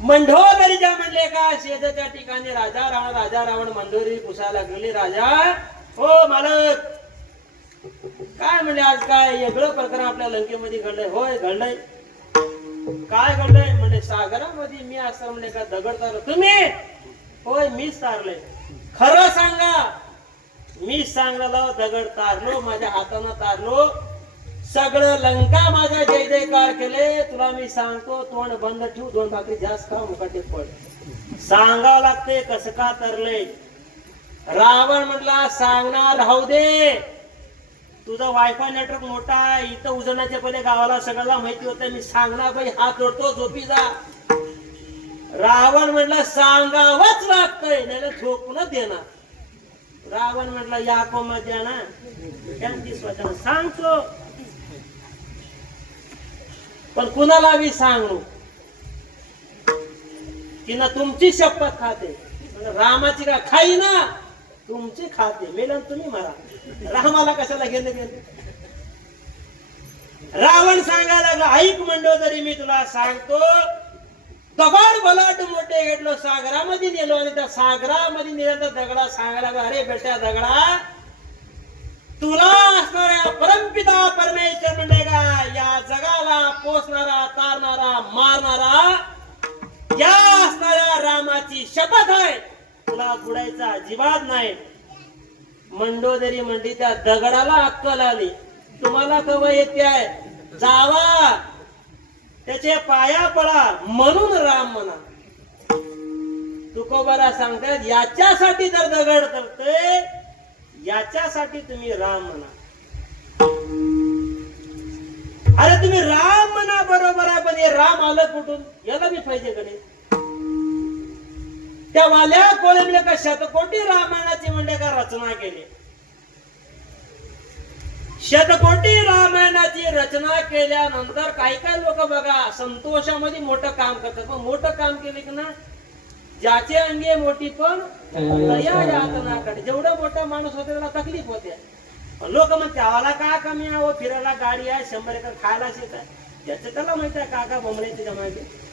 मंढोदरीच्या म्हणले का शेजाच्या ठिकाणी राजा रावण मंढोदरी पुसायला लागलेली. राजा हो मालक काय म्हणले आज काय वेगळं प्रकरण आपल्या लंकेमध्ये घडलंय. होय घडलंय. काय घडलंय म्हणजे सागरामध्ये मी असं म्हणले का दगड तारलो. तुम्ही? होय मीच तारलंय. खरं सांगा. मी सांगलेलं दगड तारलो, माझ्या हातानं तारलो. सगळं लंका माझा जय जयकार केले. तुला मी सांगतो तोंड बंद ठेवू, 2 भाकरी जास्त खा, मुकाटे पड. सांगावं लागते कसं का तरलंय. रावण म्हटला सांगणार राहू दे. तुझा वायफाय नेटवर्क मोठा आहे, इथं उजळण्याच्या पहिले गावाला सगळ्याला माहिती होतं. मी सांगणार बाई हात जोडतो, झोपी जा. रावण म्हटलं सांगावंच लागतंय, नाही झोपून देणार. रावण म्हटलं या कोमध्ये ना त्यांची स्वतः सांगतो, पण कुणाला बी सांगू की ना तुमची शपथ खाते. रामाची का खाई ना तुमची खाते. मेलन तुम्ही मला, रामाला कशाला घेणं घेणं. रावण सांगायला लागला ऐक मंडोदरी मी तुला सांगतो. दगड बलाट मोठे घेतलो, सागरामध्ये नेलो आणि त्या सागरामध्ये नेल्यानंतर दगडा सांगायला लागला अरे बेटा दगडा तुला असणाऱ्या परमपिता परमेश्वर म्हणजे का या जगाला पोसणारा, तारणारा, मारणारा या असणाऱ्या रामाची शपथ आहे. तुला बुडायचा अजिबात नाही. मंडोदरी म्हणली त्या दगडाला अक्कल आली. तुम्हाला कव येते आहे जावा त्याचे पाया पडा म्हणून राम म्हणा. तुकोबाला सांगतात याच्यासाठी जर दगड करते याच्यासाठी तुम्ही राम म्हणा. अरे तुम्ही राम म्हणा बरोबर आहे, पण हे राम आलं कुठून याला बी पाहिजे कडे. त्या वाल्या कोळंबीला का शतकोटी रामायणाची म्हणजे का रचना केली. शतकोटी रामायणाची रचना केल्यानंतर काही काही लोक बघा संतोषामध्ये मोठं काम करतात, पण मोठं काम केले की ना ज्याचे अंगे मोठी पण दया यातनाकडे. जेवढा मोठा माणूस होते त्याला तकलीफ होते. लोक म्हणते आवाला का कमी आहे, फिरायला गाडी आहे, 100 एकर खायला शेत आहे, ज्याचं त्याला माहिती आहे काका बोंबड्याची जमायचे.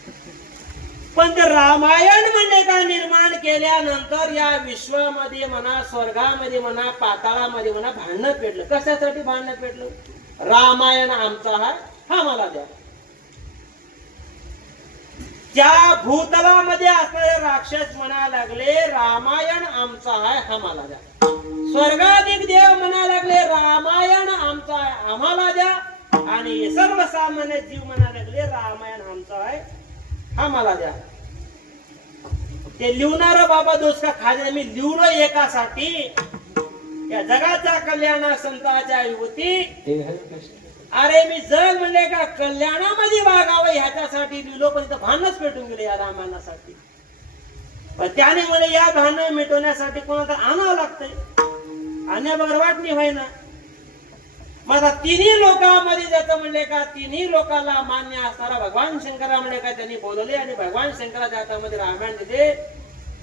पण ते रामायण म्हणजे काय निर्माण केल्यानंतर या विश्वामध्ये म्हणा, स्वर्गामध्ये म्हणा, पाताळामध्ये म्हणा भांडणं पेटलं. कशासाठी भांडणं पेटलं? रामायण आमचा आहे हा मला द्या. त्या भूतलामध्ये असणारे राक्षस म्हणायला लागले रामायण आमचा आहे हा मला द्या. स्वर्गाधिक देव म्हणायला लागले रामायण आमचा आहे आम्हाला द्या. आणि सर्वसामान्य जीव म्हणायला लागले रामायण आमचा आहे, हा मला द्या. ते लिहणार बाबा दोष का खाजे, मी लिहलो एकासाठी, या जगाच्या कल्याणा संताच्या युवती. अरे मी जग म्हणले का कल्याणामध्ये वागावं ह्याच्यासाठी लिहिलो, पण इथं भानच पेटून गेले या रामायणासाठी. पण त्याने मला या भान मिटवण्यासाठी कोणाला आणावं लागतंय, अन्य बगर वाटणी व्हायना. माझा तिन्ही लोकांमध्ये जायचं म्हणले का तिन्ही लोकांना मान्य असणारा भगवान शंकरा म्हणले का त्यांनी बोलवले आणि भगवान शंकराच्या हातामध्ये रामायण दिले.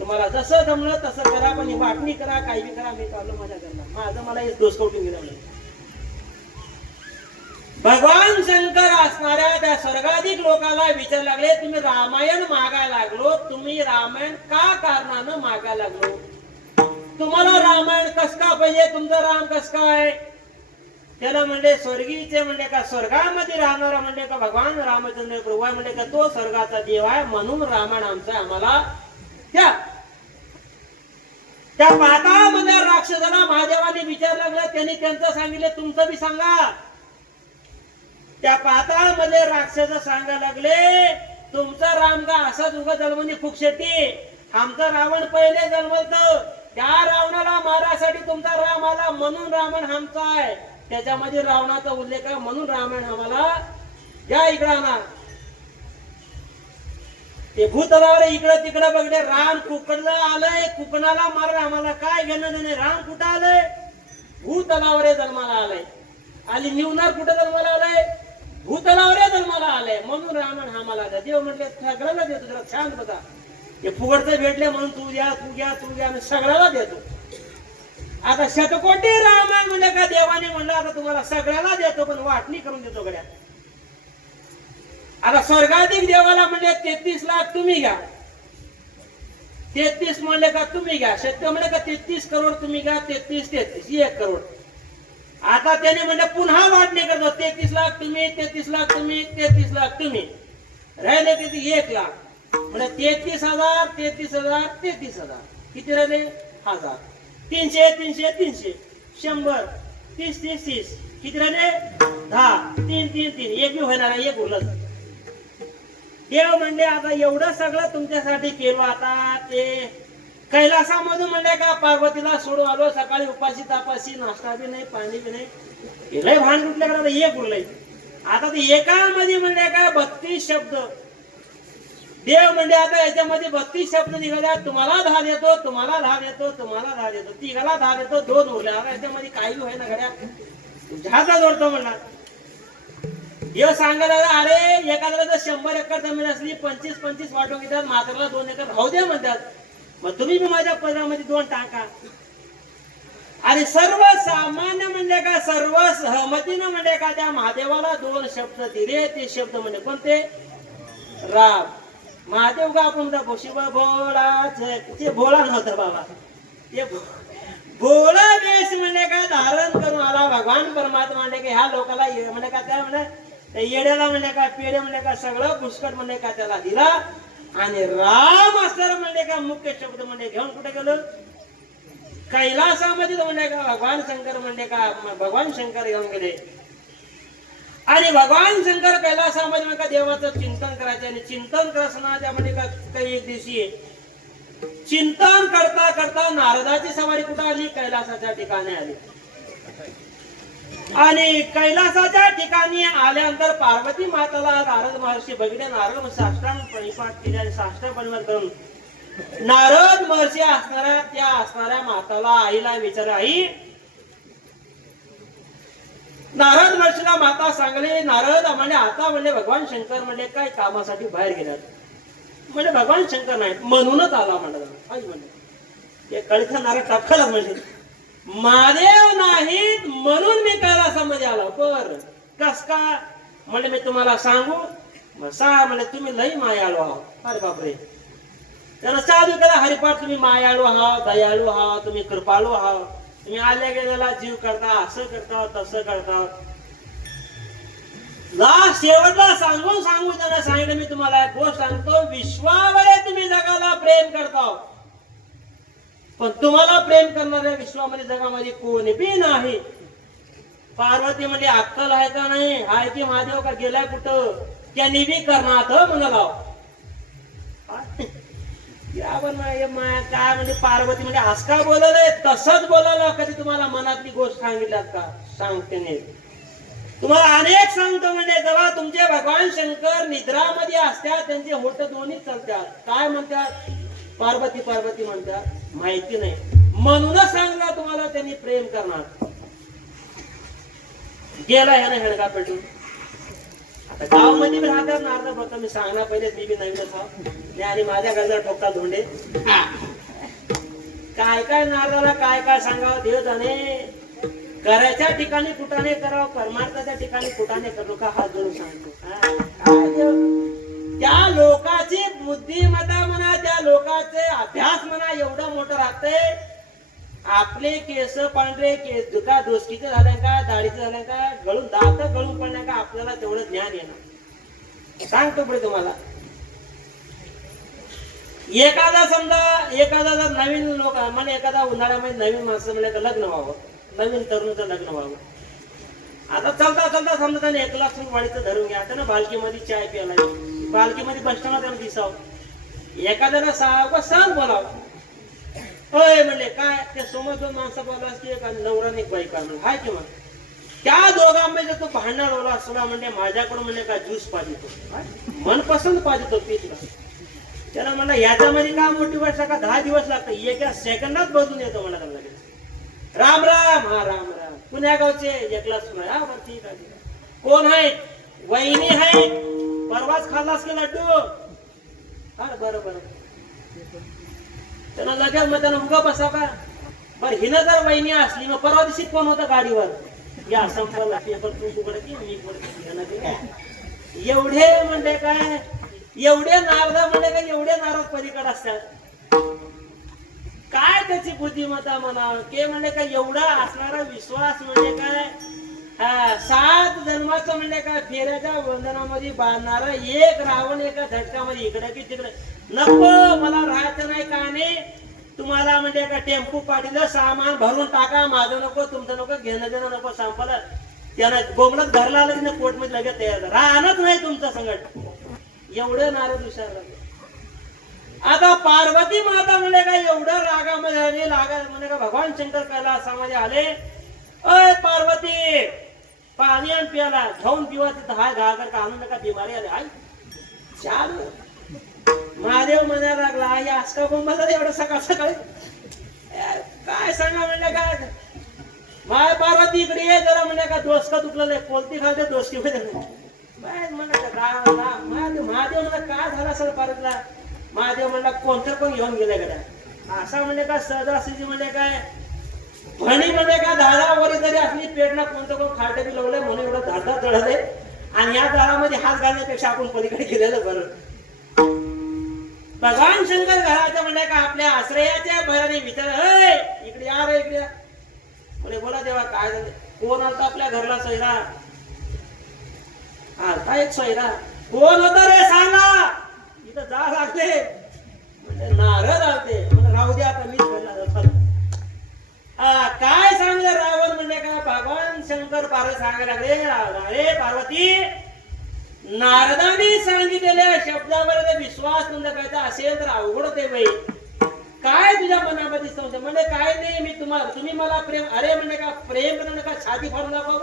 तुम्हाला जसं जमलं तसं करा, पण ही वाटणी करा, काही बी करा, मी चाललो माझ्या घरला, माझं मला हे दोष कवटून गेला म्हणले. भगवान शंकर असणाऱ्या त्या स्वर्गाधिक लोकांना विचार लागले, तुम्ही रामायण मागायला लागलो, तुम्ही रामायण का कारणानं मागायला लागलो, तुम्हाला रामायण कस का पाहिजे, तुमचं राम कस काय. त्याला म्हणले स्वर्गीचे म्हणले का स्वर्गामध्ये राहणारा म्हणले का भगवान रामचंद्र प्रभू आहे, म्हणले का तो स्वर्गाचा देव आहे, म्हणून रामायण आमचा आम्हाला द्या. त्या पाताळामध्ये राक्षसाला महादेवाने विचार लागला, त्यांनी त्यांचं सांगितलं, तुमचं बी सांगा. त्या पाताळामध्ये राक्षस सांगायला लागले, तुमचा राम का असाच उगा जन्मनी फुकशेटी, आमचा रावण पहिले जन्मलत, त्या रावणाला मारासाठी तुमचा राम आला, म्हणून रावण आमचा आहे. त्याच्यामध्ये रावणाचा उल्लेख आहे, म्हणून रामायण आम्हाला या इकडं ना. ते भूतलावर इकडं तिकडं बघले, राम कुकडला आलंय, कुकणाला मार, आम्हाला काय घेणं देणे, राम कुठं आलंय, भूतलावर जन्माला आलंय. आणि निवणार कुठं जन्माला आलंय, भूतलावर जन्माला आलंय, म्हणून रामायण आम्हाला द्या. देव म्हटले सगळ्याला देतो, जरा शांत बसा, हे फुगडचं भेटले म्हणून तू द्या तू घ्या तू घ्या, सगळ्याला देतो. आता शतकोटी रामायण म्हणजे का देवाने म्हणलं आता तुम्हाला सगळ्याला देतो, पण वाटणी करून देतो गड्या. आता स्वर्गाधिक देवाला म्हणले 33 लाख तुम्ही घ्या, 33 म्हणले का तुम्ही घ्या, शक्य म्हणले का 33 करोड तुम्ही घ्या, 33 1 करोड. आता त्याने म्हणले पुन्हा वाटणी करतो, 33 लाख तुम्ही, 33 लाख तुम्ही, 33 लाख तुम्ही, राहिले किती 1 लाख. म्हणजे 33,000 33,000 33,000, किती राहिले 1000, 300 300 300 100 30 30 30, किती राहिले 10, 3 3 3, एक बी होणार एक उरलं. देव म्हणले आता एवढं सगळं तुमच्यासाठी केलं, आता ते कैलासामधून म्हणले का पार्वतीला सोडून आलो, सकाळी उपाशी तापाशी, नाश्ता बी नाही पाणी बी नाही, लय भान कुठल्याकडे एक उरलंय. आता ते एकामध्ये म्हणले का 32 शब्द देव म्हणजे आता याच्यामध्ये 32 शब्द निघाल्या, तुम्हाला 10 देतो, तुम्हाला 10 देतो, तुम्हाला 10 देतो, तिघाला 10 देतो, 2 उरले. आता याच्यामध्ये काही होय ना घड्या, तुमच्या हातात जोडतो म्हणला. देव सांगायला अरे एखाद्याला जर 100 एकर जमीन असली 25-25 वाटून घेतात, म्हातारला 2 एकर राहू द्या म्हणतात, मग तुम्ही बी माझ्या पदरामध्ये 2 टाका. आणि सर्वसामान्य म्हणले का सर्व सहमतीनं म्हणले का त्या महादेवाला 2 शब्द दिले. ते शब्द म्हणजे कोणते, राम. महादेव का आपण शिव भोळाच, ते भोळा नव्हतं बाबा, ते भोळा वेश म्हणजे काय धारण करून आला भगवान परमात्मा. म्हणजे का ह्या लोकाला म्हणजे का त्या म्हणजे येड्याला म्हणजे का पेढे म्हणजे का सगळं पुष्कळ म्हणजे का त्याला दिला. आणि राम असणार म्हणजे का मुख्य शब्द म्हणजे घेऊन कुठे गेलं, कैलासामध्ये म्हणजे का भगवान शंकर म्हणजे का भगवान शंकर घेऊन गेले. आणि भगवान शंकर कैलासामध्ये का देवाचं चिंतन करायचे. आणि चिंतन करताना म्हणजे का काही एक दिवशी चिंतन करता करता नारदाची सवारी कुठं आली, कैलासाच्या ठिकाणी आली. आणि कैलासाच्या ठिकाणी आल्यानंतर पार्वती माताला नारद महर्षी बघितले. नारद साष्टांग परिपाठ केले आणि साष्टांग परिपाठ करून नारद महर्षी असणाऱ्या माताला आईला विचारले, आई नारद महर्षीला माता सांगले, नारद म्हणजे आता म्हणजे भगवान शंकर म्हणजे काय कामासाठी बाहेर गेल्यात. म्हणजे भगवान शंकर नाही म्हणूनच आला म्हणलं. आई म्हणले ते कळखा नारद टपखालाच म्हणजे महादेव नाहीत म्हणून मी कैलासामध्ये आलो. पर कस का म्हणजे मी तुम्हाला सांगू, म्हणजे तुम्ही लई मायाळू आहात. अरे बापरे, त्याला साधू केला हरिपाठ, तुम्ही मायाळू आहात, दयाळू आहात, तुम्ही कृपाळू आहात, तुम्ही आल्या गेल्याला जीव करता, असं करता तसं करता. शेवटला सांगून त्यांना सांगितलं, मी तुम्हाला एक गोष्ट सांगतो, विश्वावर तुम्ही जगाला प्रेम करता, पण तुम्हाला प्रेम करणाऱ्या विश्वामध्ये जगामध्ये कोणी बी नाही. पार्वती म्हणजे अक्कल आहे का नाही, हाय की महादेव का गेलाय कुठं, त्यांनी बी करणार म्हणाला. काय म्हणजे पार्वती म्हणजे आज का बोलवलंय, तसंच बोलावलं. कधी तुम्हाला मनातली गोष्ट सांगितल्यात का, सांगते नाही तुम्हाला अनेक सांगतो. म्हणजे जेव्हा तुमचे भगवान शंकर निद्रामध्ये असतात, त्यांचे होठ दोन्ही चालतात. काय म्हणतात, पार्वती पार्वती म्हणतात, माहिती नाही. म्हणूनच सांगला तुम्हाला त्यांनी प्रेम करणार. गेला ह्याने हेडगा पेटून. आता गावामध्ये मी राहतात ना, अर्धा बघता मी सांगणार पहिले, मी बी नवीनच आहो आणि माझ्या घरला ठोकता धोंडे. काय काय नारदाला काय काय सांगावं, देव जाणे. करायच्या ठिकाणी कुठाने करावं, परमार्थाच्या ठिकाणी कुठाने करू का, हात जोडून सांगतो. काय देव, त्या लोकांची बुद्धिमत्ता म्हणा, त्या लोकांचे अभ्यास म्हणा, एवढं मोठं राहतंय. आपले केस पांढरे, केस दुका दोस्तीचे झाल्या का, दाढीचे झाल्या का, गळून दात गळून पडल्या का, आपल्याला तेवढं ज्ञान येणार. सांगतो पुढे तुम्हाला. एखादा समजा, एखादा जर नवीन लोक म्हणजे एखादा उन्हाळ्यामध्ये नवीन माणसं म्हणजे लग्न व्हावं, नवीन तरुणचं लग्न व्हावं. आता चलता चलता समजा त्याने 1 लाख वाढीचं धरून घ्या, त्यानं बालकीमध्ये चाय प्यायला, बालकीमध्ये बसताना त्यानं दिसावं. एखाद्याला सहज बोलावं, होय म्हणले काय, ते समोर 2 माणसं बोलला की एक नवरा एक बाई काढून हाय की मग त्या दोघांमध्ये तो भांडण रोला असला म्हणजे माझ्याकडून म्हणजे काय ज्यूस पाहिजे, तो मनपसंत पाहिजे, तो पितला. त्याला म्हणलं याच्यामध्ये काय मोठी वर्ष का 10 दिवस लागतं, एका सेकंदात बदलून येतो म्हणा त्याला लगेच. राम राम. हा राम राम. पुण्या गावचे 1 लाख सुरू आहे. हा बरं ठीक आहे. कोण आहे, वहिनी आहे, परवाच खाल्लास की लड्डू. हा बरं बरं. त्यानं लगेच मग त्यानं उगा बसा का, बरं हिनं जर वहिनी असली मग परवा दिवशी कोण होता गाडीवर, या संपला पेपर तू कुकडे की मी कुठे. एवढे म्हणजे काय, एवढे नारद म्हणजे काय, एवढे नारद पलीकडे असतात. काय त्याची बुद्धिमत्ता म्हणा के म्हणजे काय, एवढा असणारा विश्वास म्हणजे काय. 7 जन्माचं म्हणजे काय, फेऱ्याच्या वंदनामध्ये बांधणारा एक रावण एका झटकामध्ये इकडे की तिकडे. नको मला राहायचं नाही का नाही, तुम्हाला म्हणजे का टेम्पो पाठीलं, सामान भरून टाका, माझं नको, तुमचं नको, घेणं देणं नको, संपलं. त्यानं गोमलात घरला आलं की कोर्ट मध्ये लगेच तयार राहणच नाही तुमचं संकट. एवढं नारद विचारलं. आता पार्वती माता म्हणजे काय, एवढं रागामध्ये आले, म्हणजे का भगवान शंकर कैलासामध्ये आले. अय पार्वती पाणी आणि प्याला घेऊन पिवा, तिथं हाय घागर का आणून नका, बिमारी आले. आई चाल महादेव म्हणायला लागला, आई आज का बोंबाला एवढं सकाळ सकाळी, काय सांगा म्हणजे काय. माय पार्वती इकडे ये जरा म्हणजे का, दोस्त का दुखलं पोलती खाते दोस्ती मध्ये महादेव. महादेव म्हणा काय झाला सर पार्वतीला. महादेव म्हणला कोणतं पण घेऊन गेले गड्या. असा म्हणजे काय सहजासहजी म्हणजे काय, म्हणी म्हणजे काय, दारा वरी जरी असली पेटना कोणतं कोण खाटे बी लावलंय म्हणून एवढं धाडधाड चढले. आणि या दारामध्ये हात घालण्यापेक्षा आपण पलीकडे गेलेलं बरं. भगवान शंकर घराच्या म्हणजे का आपल्या आश्रयाच्या भराने विचार, इकडे या रे इकडे. म्हणे बोला देवा काय झालं, कोण आलता आपल्या घरला सैरा. आलता एक सैरा, कोण होता रे सांगा, इथं जा लागले. म्हणजे नारद आलते. म्हणजे राहू द्या आता मीच बोलला. काय सांगलं रावण म्हणजे का, भगवान शंकर पार्वती सांगायला लागले, अरे पार्वती नारदाने सांगितलेल्या शब्दावर विश्वास नोंदवायचा असेल तर अवघड होते बाई. काय तुझ्या मनामध्ये संशय म्हणजे काय नाही, मी तुम्ही मला प्रेम, अरे म्हणजे का प्रेम करणं का छाती फाडून दाखव,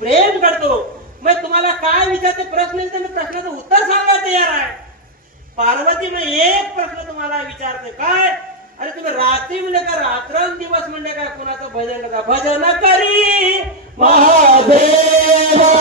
प्रेम करतो. मग तुम्हाला काय विचारते प्रश्न, तर मी प्रश्नाचं उत्तर सांगा तयार आहे. पार्वती मग एक प्रश्न तुम्हाला विचारते काय, अरे तुम्ही रात्री म्हणजे का रात्रंदिवस म्हणजे काय कोणाचं भजन करता, भजन करी महादेवा.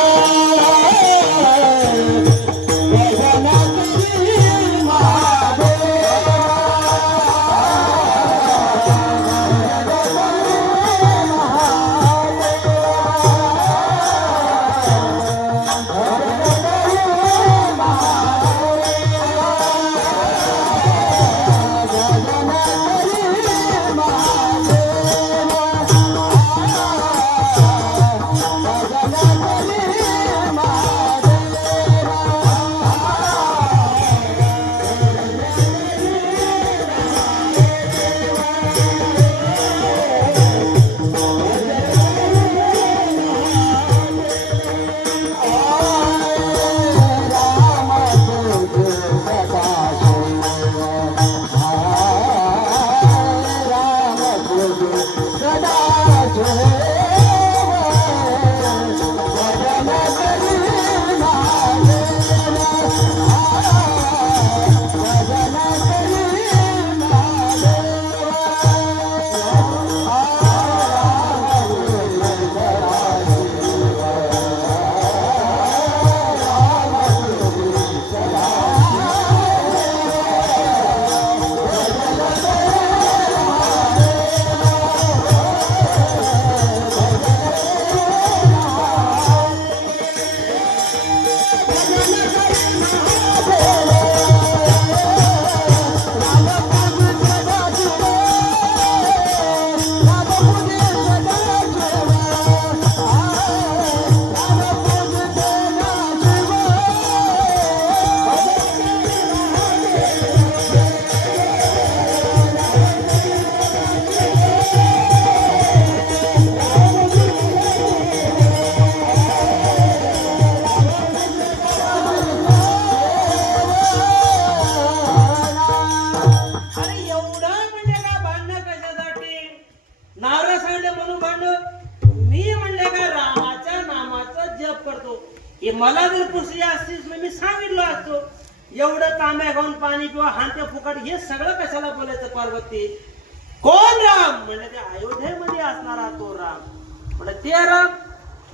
भेटलो असतो. एवढं तांब्या खाऊन पाणी किंवा हानते फुकट हे सगळं कशाला बोलायचं पार्वती? कोण राम? म्हणजे ते अयोध्येमध्ये असणारा तो राम. म्हणजे ते राम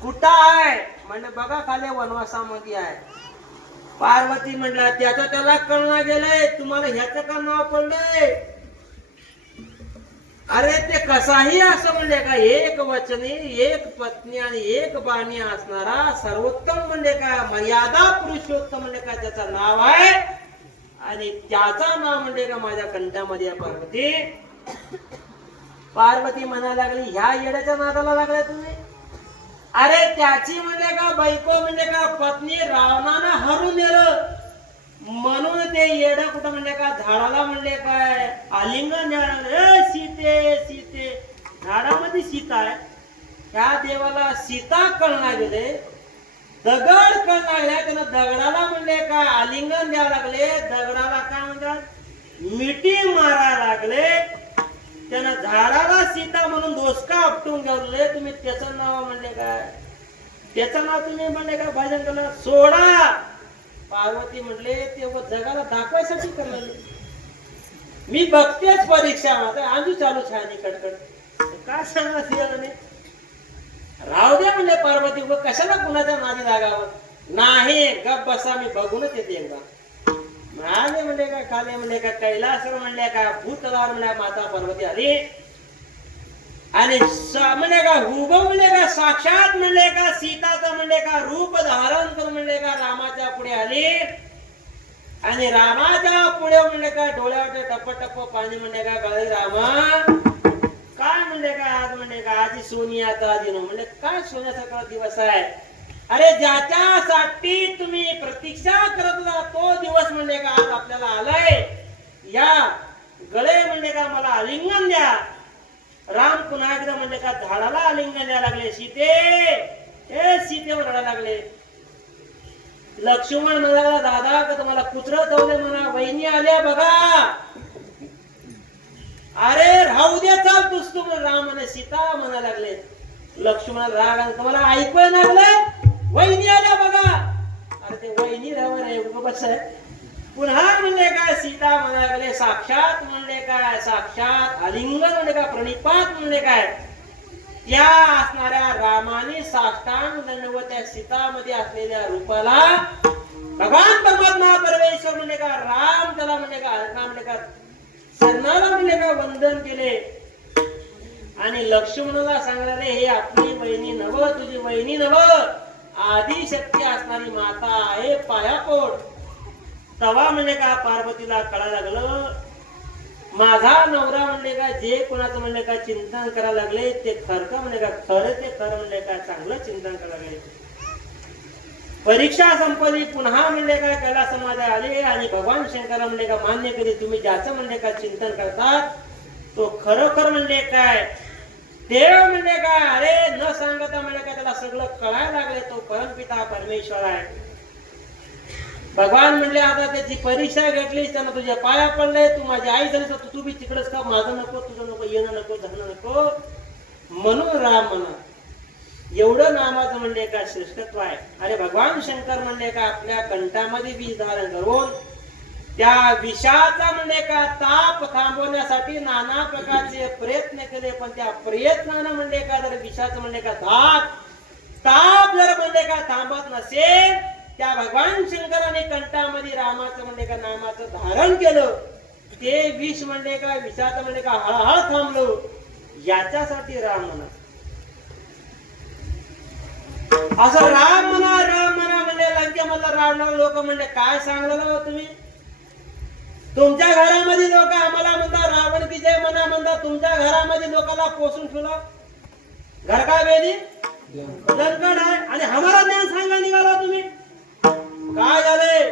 कुठं आहे? म्हणजे बघा खाली वनवासामध्ये आहे. पार्वती म्हणला त्याचं त्याला कळणं गेलंय, तुम्हाला ह्याचं का नाव पडलंय? अरे ते कसाही असं म्हणले का एक वचनी एक पत्नी आणि एक बाणी असणारा सर्वोत्तम म्हणजे का मर्यादा पुरुषोत्तम म्हणजे का त्याचं नाव आहे. आणि त्याचं नाव म्हणजे का माझ्या कंठामध्ये आहे पार्वती. पार्वती म्हणायला लागली ह्या येड्याच्या नादाला लागलाय तुम्ही? अरे त्याची म्हणजे का बायको म्हणजे का पत्नी रावणानं हरून नेलं म्हणून ते येड कुठं म्हणजे का झाडाला म्हणले काय आलिंगन द्यायला लागले. सीते सीते झाडामध्ये सीता आहे. त्या देवाला सीता कळणार गेले, दगड कळणार गेला. त्यानं दगडाला म्हणले का आलिंगन द्यायला लागले. दगडाला काय म्हणतात मिठी मारायला लागले. त्यानं झाडाला सीता म्हणून दोसका आपटून घेतले. तुम्ही त्याचं नाव म्हणले काय? त्याचं नाव तुम्ही म्हणले का भजन केलं सोडा. पार्वती म्हणले ते जगाला दाखवायसाठी करले. मी बघतेच परीक्षा माझा आजू चालू छान कडकड काय सांगणार राहू दे म्हणले पार्वती कशाला कुणाच्या नादी लागावं. नाही गप बसा मी बघूनच येते एकदा. म्हणाले म्हणले का खाले म्हणले का कैलासवर म्हणले का भूतलावर म्हणले माता पार्वती आली आणि म्हणले का हुबहू म्हणले का साक्षात म्हणले का सीताचं म्हणले का रूप धारण करून म्हणले का रामाच्या पुढे आली. आणि रामाच्या पुढे म्हणले का डोळ्यावर टप्प टप्प पाणी म्हणले का गळे रामा काय म्हणले का आज म्हणले का आजी सोनी आता आजी म्हणले काय सोन्यासारखा दिवस आहे. अरे ज्याच्यासाठी तुम्ही प्रतीक्षा करत होता तो दिवस म्हणले का आज आपल्याला आलाय. या गळे म्हणले का मला आलिंगन द्या. राम पुन्हा एकदा म्हणले का झाडाला आलिंगन द्यायला लागले. सीते ए सीते म्हणायला लागले. लक्ष्मण म्हणाला दादा का तुम्हाला कुत्र चावले म्हणा वहिनी आल्या बघा. अरे राहू दे चाल तुस तू राम म्हणे सीता म्हणायला लागले. लक्ष्मण राग आणि तुम्हाला ऐकू लागलंय वहिनी आल्या बघा. अरे ते वहिनी रावर आहे बस आहे. पुन्हा म्हणले काय सीता म्हणायला लागले साक्षात म्हणले काय साक्षात आलिंगन म्हणजे का प्रणिपात म्हणले काय त्या असणाऱ्या रामाने साष्टांग दंडवत त्या सीतामध्ये असलेल्या रूपाला भगवान परमात्मा परमेश्वर म्हणले का राम त्याला म्हणले का म्हणले का सरणाला म्हणले का वंदन केले. आणि लक्ष्मणाला सांगणारे हे आपली वहिनी नव तुझी वहिनी नव आदिशक्ती असणारी माता आहे पायापोड. तवा म्हणले का पार्वतीला कळायला लागलं माझा नवरा म्हणले का जे कोणाचं म्हणले का चिंतन करायला लागले ते खरं म्हणले का खरं ते खरं म्हणले का चांगलं चिंतन करायला लागले. परीक्षा संपली पुन्हा म्हणले का कैलासमध्ये आले आणि भगवान शंकरा म्हणले का मान्य केले तुम्ही ज्याचं म्हणले का चिंतन करतात तो खरोखर म्हणले काय देव म्हणले काय अरे न सांगता म्हणले का त्याला सगळं कळायला लागले तो परमपिता परमेश्वर आहे. भगवान म्हणले आता त्याची परीक्षा घेतली त्यानं तुझ्या पाया पडले तू माझी आई झाली तर तू बी तिकडेच का माझं नको तुझं नको येणं नको जाणं नको म्हणून राम म्हणा. एवढं नामाचं म्हणले का श्रेष्ठत्व आहे. अरे भगवान शंकर म्हणले का आपल्या कंठामध्ये विष धारण करून त्या विषाचा म्हणले का ताप थांबवण्यासाठी नाना प्रकारचे प्रयत्न केले पण त्या प्रयत्नानं म्हणले का जर विषाचं म्हणले का ताप जर म्हणले का थांबत नसेल त्या भगवान शंकराने कंठामध्ये रामाचं म्हणले का नामाचं धारण केलं ते विष म्हणले का विषाचं म्हणले का हळहळ थांबलो याच्यासाठी राम म्हणा. असं राम म्हणा म्हणले लंकेमधला रावणारा लोक म्हणले काय सांगलं तुम्ही तुमच्या घरामध्ये लोक आम्हाला म्हणतात रावण की जय म्हणतात तुमच्या घरामध्ये लोकांना पोसून ठेवला घर काय वेदी लंकड आहे आणि हमारा ज्ञान सांगा निघाला तुम्ही काय झाले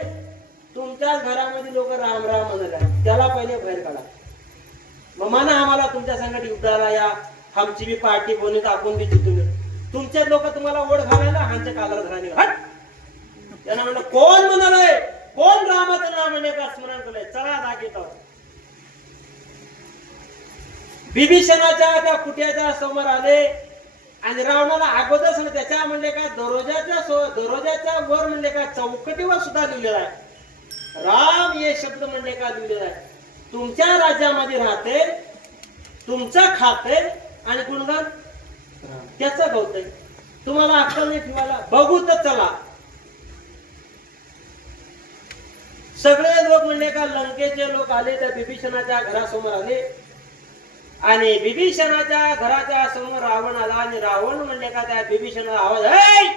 तुमच्याच घरामध्ये लोक राम राम म्हणत आहे त्याला पहिले बाहेर काढा. मग म्हणा आम्हाला तुमच्या संकट युद्धाला या आमची बी पार्टी बोलून आपण बी जितून तुमचे लोक तुम्हाला ओढ घालायला आमच्या कालावर घराने हट. त्यांना म्हणलं कोण म्हणालय कोण रामाचं नाव म्हणे का स्मरण केलंय चला दाखवतो. विभीषणाच्या त्या कुट्याच्या समोर आले आणि रावणाला अगोदर सांग त्याच्या म्हणले का दरोजाच्या वर म्हणले का चौकटीवर सुद्धा लिहिलेला आहे राम हे शब्द म्हणले का लिहिलेला आहे. तुमच्या राज्यामध्ये राहते, तुमचं खाते आणि गुणगान त्याचं गवतय. तुम्हाला अक्कल नाही ठेवायला बघू तर चला. सगळे लोक म्हणले का लंकेचे लोक आले त्या बिभीषणाच्या घरासमोर आले आणि बिभीषणाच्या घराच्या समोर रावण आला आणि रावण म्हणले का त्या बिभीषणाला आवाज, "ए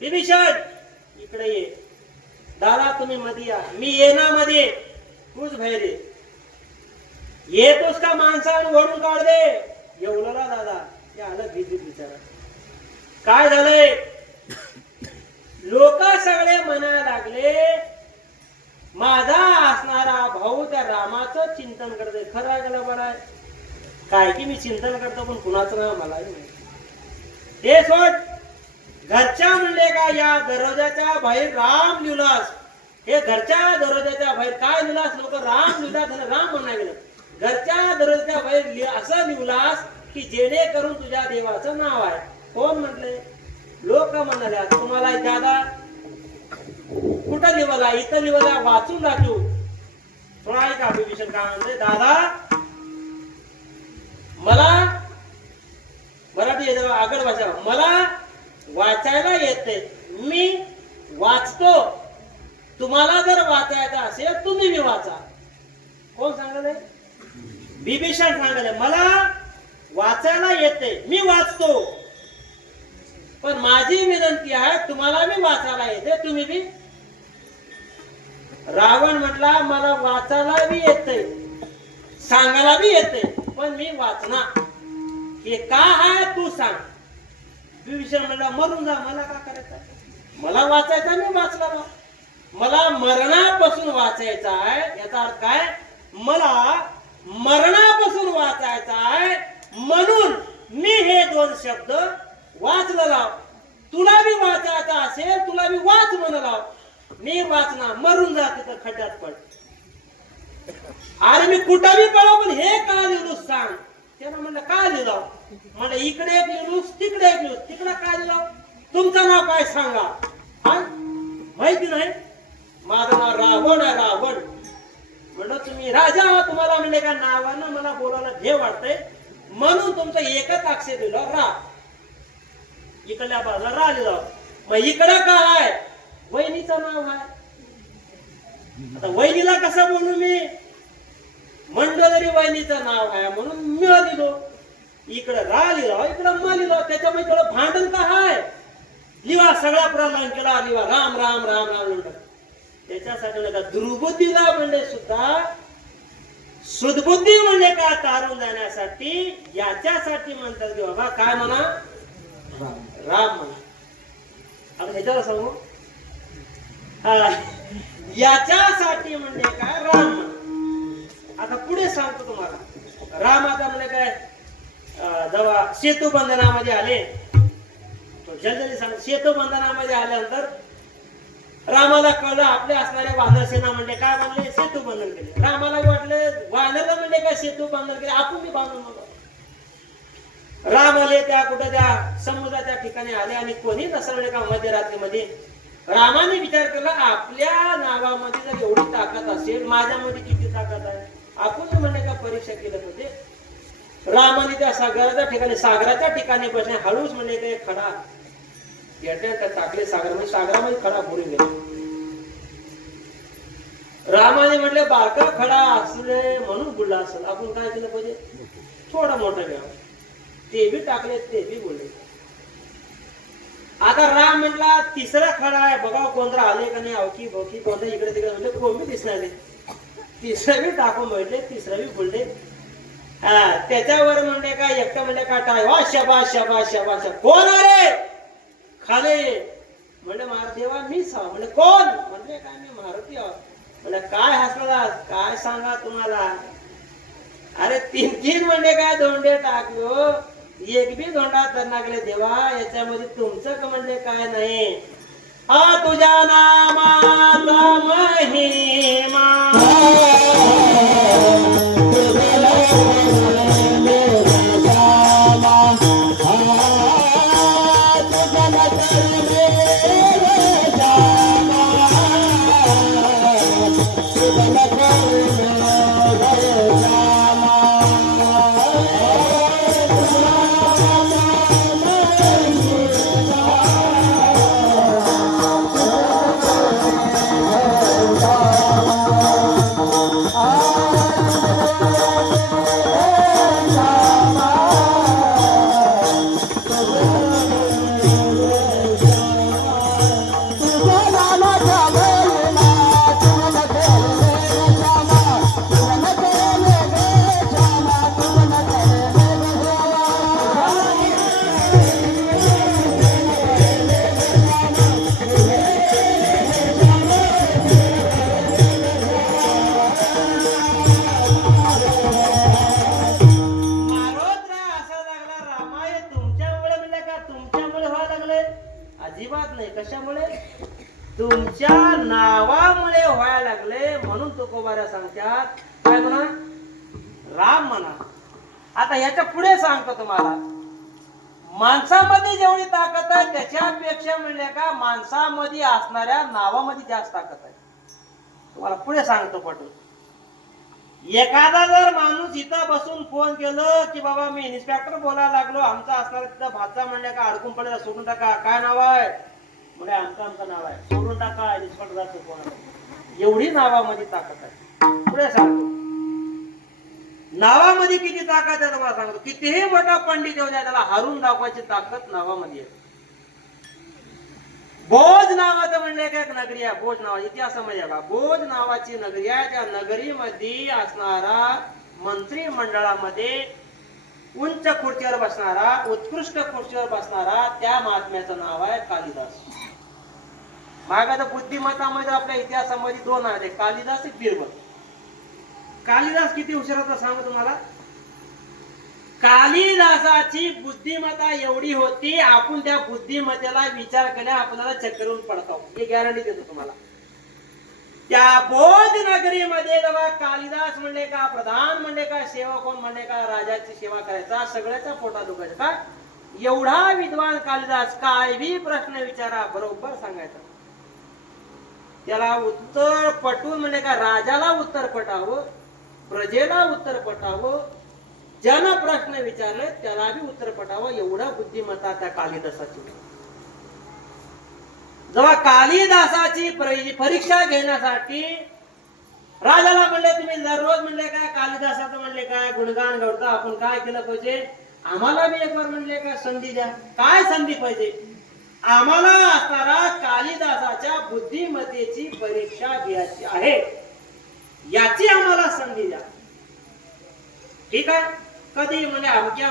बिभीषण इकडे ये. दादा तुम्ही मध्ये या, मी येना मध्ये, तूच बाहेर ये. येतोस का माणसानं वळून काढ दे." एवढला दादा हे आलं भीतीत विचारा काय झालंय. लोक सगळे म्हणायला लागले माझा असणारा भाऊ त्या रामाचं चिंतन करतोय. खरं आहे का बरं आहे काय की मी चिंतन करतो पण कुणाचं नाव मला हे सोड. घरच्या म्हणले का या दरवाजाच्या बाहेर राम लिहिलास, हे घरच्या दरवाजाच्या बाहेर काय लिहिलास, लोक राम लिहिलास आणि राम म्हणायला गेलं. घरच्या दरवाजाच्या बाहेर असं लिहिलास की जेणेकरून तुझ्या देवाचं नाव आहे. कोण म्हटले? लोक म्हणाल्या. तुम्हाला दादा कुठं लिहिला? इथं लिहिला, वाचून दाखवू. थोडा ऐका बिभीषण काय म्हणते. दादा मला मराठी आगळ भाषा मला वाचायला येते, मी वाचतो. तुम्हाला जर वाचायचं असेल तुम्ही मी वाचा. कोण सांगले? बिभीषण सांगले मला वाचायला येते, मी वाचतो, पण माझी विनंती आहे तुम्हाला मी वाचायला येते, तुम्ही बी. रावण म्हटला मला वाचायला बी येते, सांगायला बी येते, पण मी वाचणार. हे का आहे तू सांग. विभीषण म्हणला मरून जा, मला का करायचं, मला वाचायचा मी वाचला. मला मरणापासून वाचायचा आहे. याचा अर्थ काय? मला मरणापासून वाचायचा आहे म्हणून मी हे दोन शब्द वाचलं लाव. तुला बी वाचायचा असेल तुला बी वाच म्हणून लाव. मी वाचणार, मरून जा तिथं खड्ड्यात पड. अरे मी कुठं बी पळव पण हे का लिहिलूस सांग. त्यानं म्हणलं काय लिहिलं? म्हणलं इकडे एक लिहिलूस तिकडे एक लिहिलूस, तिकडे काय लिहिलं? तुमचं नाव काय सांगा. हा माहिती नाही? माझं नाव रावण आहे. रावण म्हणलं तुम्ही राजा आहात, तुम्हाला म्हणले का नावानं मला बोलायला भे वाटतंय म्हणून तुमचं एकच अक्षर दिलं रा. इकडल्या बाजूला रा लिहिलं. मग इकडं काय आहे? वहिनीचं नाव आहे. आता वहिनीला कसं बोलू मी? मंडळी वहिनीचं नाव आहे म्हणून मी लिहिलो. इकडं रा लिहिलं, इकडं म लिहिलं. त्याच्यामुळे थोडं भांडण का आहे? लिवा सगळा प्रमाण केला, लिवा राम राम राम राम म्हणतात. त्याच्यासाठी नका दुर्बुद्धीला म्हणले सुद्धा सुदबुद्धी म्हणले का तारून जाण्यासाठी याच्यासाठी म्हणतात की बाबा काय म्हणा राम म्हणा. आता ह्याच्यावर सांगू याच्यासाठी म्हणले काय राम म्हणा. आता पुढे सांगतो तुम्हाला. राम आता म्हणजे काय जेव्हा सेतू बंधनामध्ये आले जल्दी सांग. सेतू बंधनामध्ये आल्यानंतर रामाला कळलं आपले असणारे वानर सेना म्हणजे काय म्हणले सेतू बंधन केले. रामाला वाटलं वानरला म्हणजे काय सेतू बंधन केले आपण बी बांधून बघा. राम आले त्या कुठं त्या समुद्राच्या ठिकाणी आले आणि कोणी नसलं म्हणजे का मध्यरात्रीमध्ये रामाने विचार केला आपल्या नावामध्ये जर एवढी ताकद असेल माझ्यामध्ये किती ताकद आहे आपण म्हणजे का परीक्षा केलं होते. रामाने त्या सागराच्या ठिकाणी बसणे हळूच म्हणजे काय खडा टाकले सागरामध्ये. सागरामध्ये खडा बुडून गेला. रामाने म्हटले बारका खडा असले म्हणून बुडला असेल, आपण काय केलं पाहिजे थोडा मोठा घ्यावा. ते बी टाकले ते बी बुडले. आता राम म्हटला तिसरा खडा आहे बघा कोणता आले का नाही अवकी भोकी कोणता इकडे तिकडे म्हणजे कोण दिसणार. तिसरा बी टाकून म्हटले तिसरा बी बुडले. त्याच्यावर म्हणले का एकटा म्हणले का टाय वा शबाश शबाश शबाश. कोण अरे खाले म्हणजे महादेवा मीच आहो. म्हणजे कोण म्हणजे काय मी मारुती आहो. म्हणजे काय हसला काय सांगा तुम्हाला. अरे तीन तीन म्हणजे काय धोंडे टाकलो एक बी धोंडा तर लागले देवा याच्यामध्ये तुमचं का म्हणजे काय नाही. हा तुझ्या नामाचा महिमा Ah मारोतरा असा लागला रामाय तुमच्यामुळे म्हणले का तुमच्यामुळे व्हायला लागले अजिबात नाही कशामुळे तुमच्या नावामुळे व्हायला लागले म्हणून तुकोबाऱ्या सांगतात काय म्हणा राम म्हणा. आता ह्याच्या पुढे सांगतो तुम्हाला माणसामध्ये जेवढी ताकद आहे त्याच्यापेक्षा म्हणले का माणसामध्ये असणाऱ्या नावामध्ये जास्त ताकद आहे. तुम्हाला पुढे सांगतो पटून. एखादा जर माणूस इथं बसून फोन केलं की बाबा मी इन्स्पेक्टर बोलायला लागलो आमचा असणारा तिथं भाचा म्हणल्या का अडकून पडलेला सोडून टाका काय नाव आहे म्हणजे आमचं नाव आहे सोडून टाका इन्स्पेक्टर फोन एवढी नावामध्ये ताकद आहे. पुढे सांगतो नावामध्ये किती ताकद आहे तुम्हाला सांगतो. कितीही मोठा पंडित येऊ द्या त्याला हरून दाखवायची ताकद नावामध्ये आहे. बोज नावाचं म्हणले का एक नगरी आहे बोज नावाची इतिहासामध्ये बघा बोज नावाची नगरी आहे. त्या नगरीमध्ये असणारा मंत्री मंडळामध्ये उंच खुर्चीवर बसणारा उत्कृष्ट खुर्चीवर बसणारा त्या महात्म्याचं नाव आहे कालिदास. मागाचा बुद्धिमत्तामध्ये आपल्या इतिहासामध्ये दोन आहेत कालिदास एक बिरबल. कालिदास किती हुशार होता सांगू तुम्हाला. कालिदासाची बुद्धिमत्ता एवढी होती आपण त्या बुद्धिमत्तेला विचार केल्या आपल्याला चक्करून पडतो ही गॅरंटी देतो तुम्हाला. त्या बोध नगरीमध्ये जेव्हा कालिदास म्हणले का प्रधान म्हणले का सेवा कोण म्हणले का राजाची सेवा करायचा सगळ्याचा पोटा दुखायचा का एवढा विद्वान कालिदास काय बी प्रश्न विचारा बरोबर सांगायचा. त्याला उत्तर पटवून म्हणजे का राजाला उत्तर पटावं प्रजेला उत्तर पटावं ज्यानं प्रश्न विचारले त्याला बी उत्तर पटावं एवढा बुद्धिमत्ता त्या कालिदासाची. जेव्हा कालिदासाची परीक्षा घेण्यासाठी राजाला म्हणले तुम्ही दररोज म्हणले काय कालिदासाचं म्हणले काय गुणगान गावता आपण काय केलं पाहिजे आम्हाला बी एक बार म्हणले काय संधी द्या. काय संधी पाहिजे आम्हाला असणारा कालिदासाच्या बुद्धिमत्तेची परीक्षा घ्यायची आहे याची आम्हाला संधी द्या. ठीक आहे कधी म्हणजे अमक्या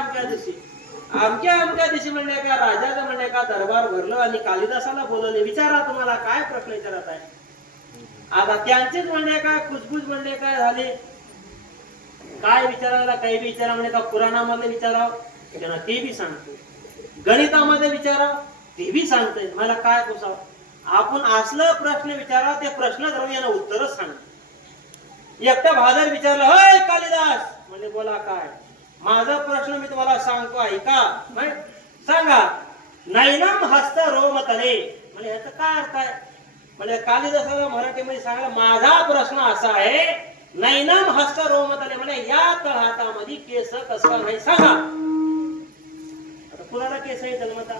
दिवशी म्हणले का राजाचं म्हणले का दरबार भरलं आणि कालिदासाला बोलवले विचारा तुम्हाला काय प्रश्न विचारत आहे. आता त्यांचेच म्हणले का कुजबुज म्हणले काय झाले काय विचारायला काही बी विचारा म्हणजे का पुराणामध्ये विचारावं त्यांना ते बी सांगतो गणितामध्ये विचारा ते बी सांगतोय मला काय पुसावं. आपण असलं प्रश्न विचारा ते प्रश्न धरून यांना उत्तरच सांग. एकटा भादर विचारलं होय कालिदास म्हणजे बोला काय माझा प्रश्न मी तुम्हाला सांगतो ऐका सांगा. नैनम हस्त रोमतले म्हणजे याचा काय अर्थ आहे म्हणजे कालिदासाला मराठीमध्ये सांगा माझा प्रश्न असा आहे नैनम हस्त रोमतले म्हणजे या तळहातामध्ये केस कसा नाही सांगा. आता कुणाला केस आहे जन्मता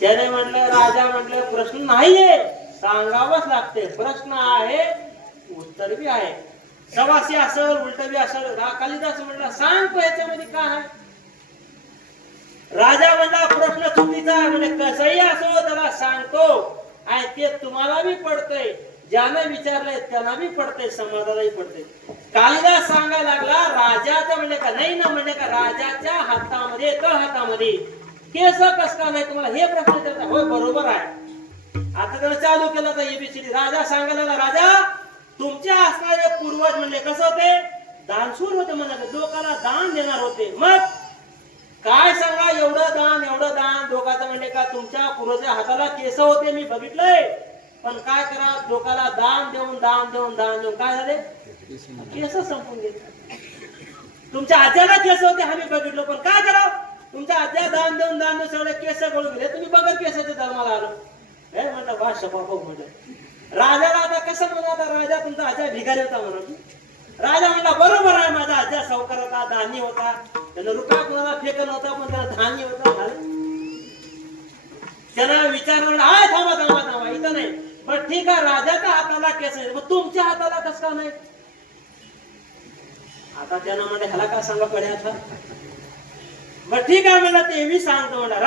त्याने म्हटलं राजा म्हटलं प्रश्न नाहीये सांगावंच लागते प्रश्न आहे उत्तर बी आहे सवासी असेल उलट बी असेल. कालिदास म्हणला सांगतो याच्यामध्ये काय आहे. राजा म्हणला प्रश्न चुकीचा म्हणजे कसंही असो त्याला सांगतो आणि ते तुम्हाला बी पडतंय ज्यानं विचारलंय त्यांना बी पडतंय समाजालाही पडतंय. कालिदास सांगायला लागला राजाचा म्हणजे का नाही ना म्हणजे का राजाच्या हातामध्ये तळ हातामध्ये केस कस का नाही तुम्हाला हे प्रश्न विचारता होय बरोबर आहे. आता त्याला चालू केलं तर एबीसीडी राजा सांगायला राजा तुमचे असणारे पूर्वज म्हणले कसं होते दानशूर होते म्हणत लोकांना दान देणार होते. मग काय सांगा एवढं दान लोकांचं म्हणले का तुमच्या पूर्वजाच्या हाताला केस होते मी बघितलंय पण काय करा लोकांना दान देऊन काय झाले केस संपून गेले. तुमच्या आज्याला केस होते आम्ही बघितलो पण काय करा तुमच्या आज्या दान देऊन सगळे केस गळून गेले तुम्ही बघा केसाच्या धर्माला आलो हे म्हणलं वा शपा बघ म्हणजे राजाला आता कसं म्हणा आता राजा तुमचा आजा भिकारी होता म्हणून. राजा म्हणला बरोबर आहे, माझा आजा सावकार होता, धान्य होता, त्यानं रुपया कोणाला फेकन होता पण त्याला धान्य होता. त्यानं विचार म्हणला हाय थांबा थांबा थांबा इथं नाही. पण ठीक आहे राजाच्या हाताला केस आहे, मग तुमच्या हाताला कस का नाही? आता त्यानं म्हणजे ह्याला काय सांगा पडे आता. बरं ठीक आहे म्हणला ते मी सांगतो म्हणला.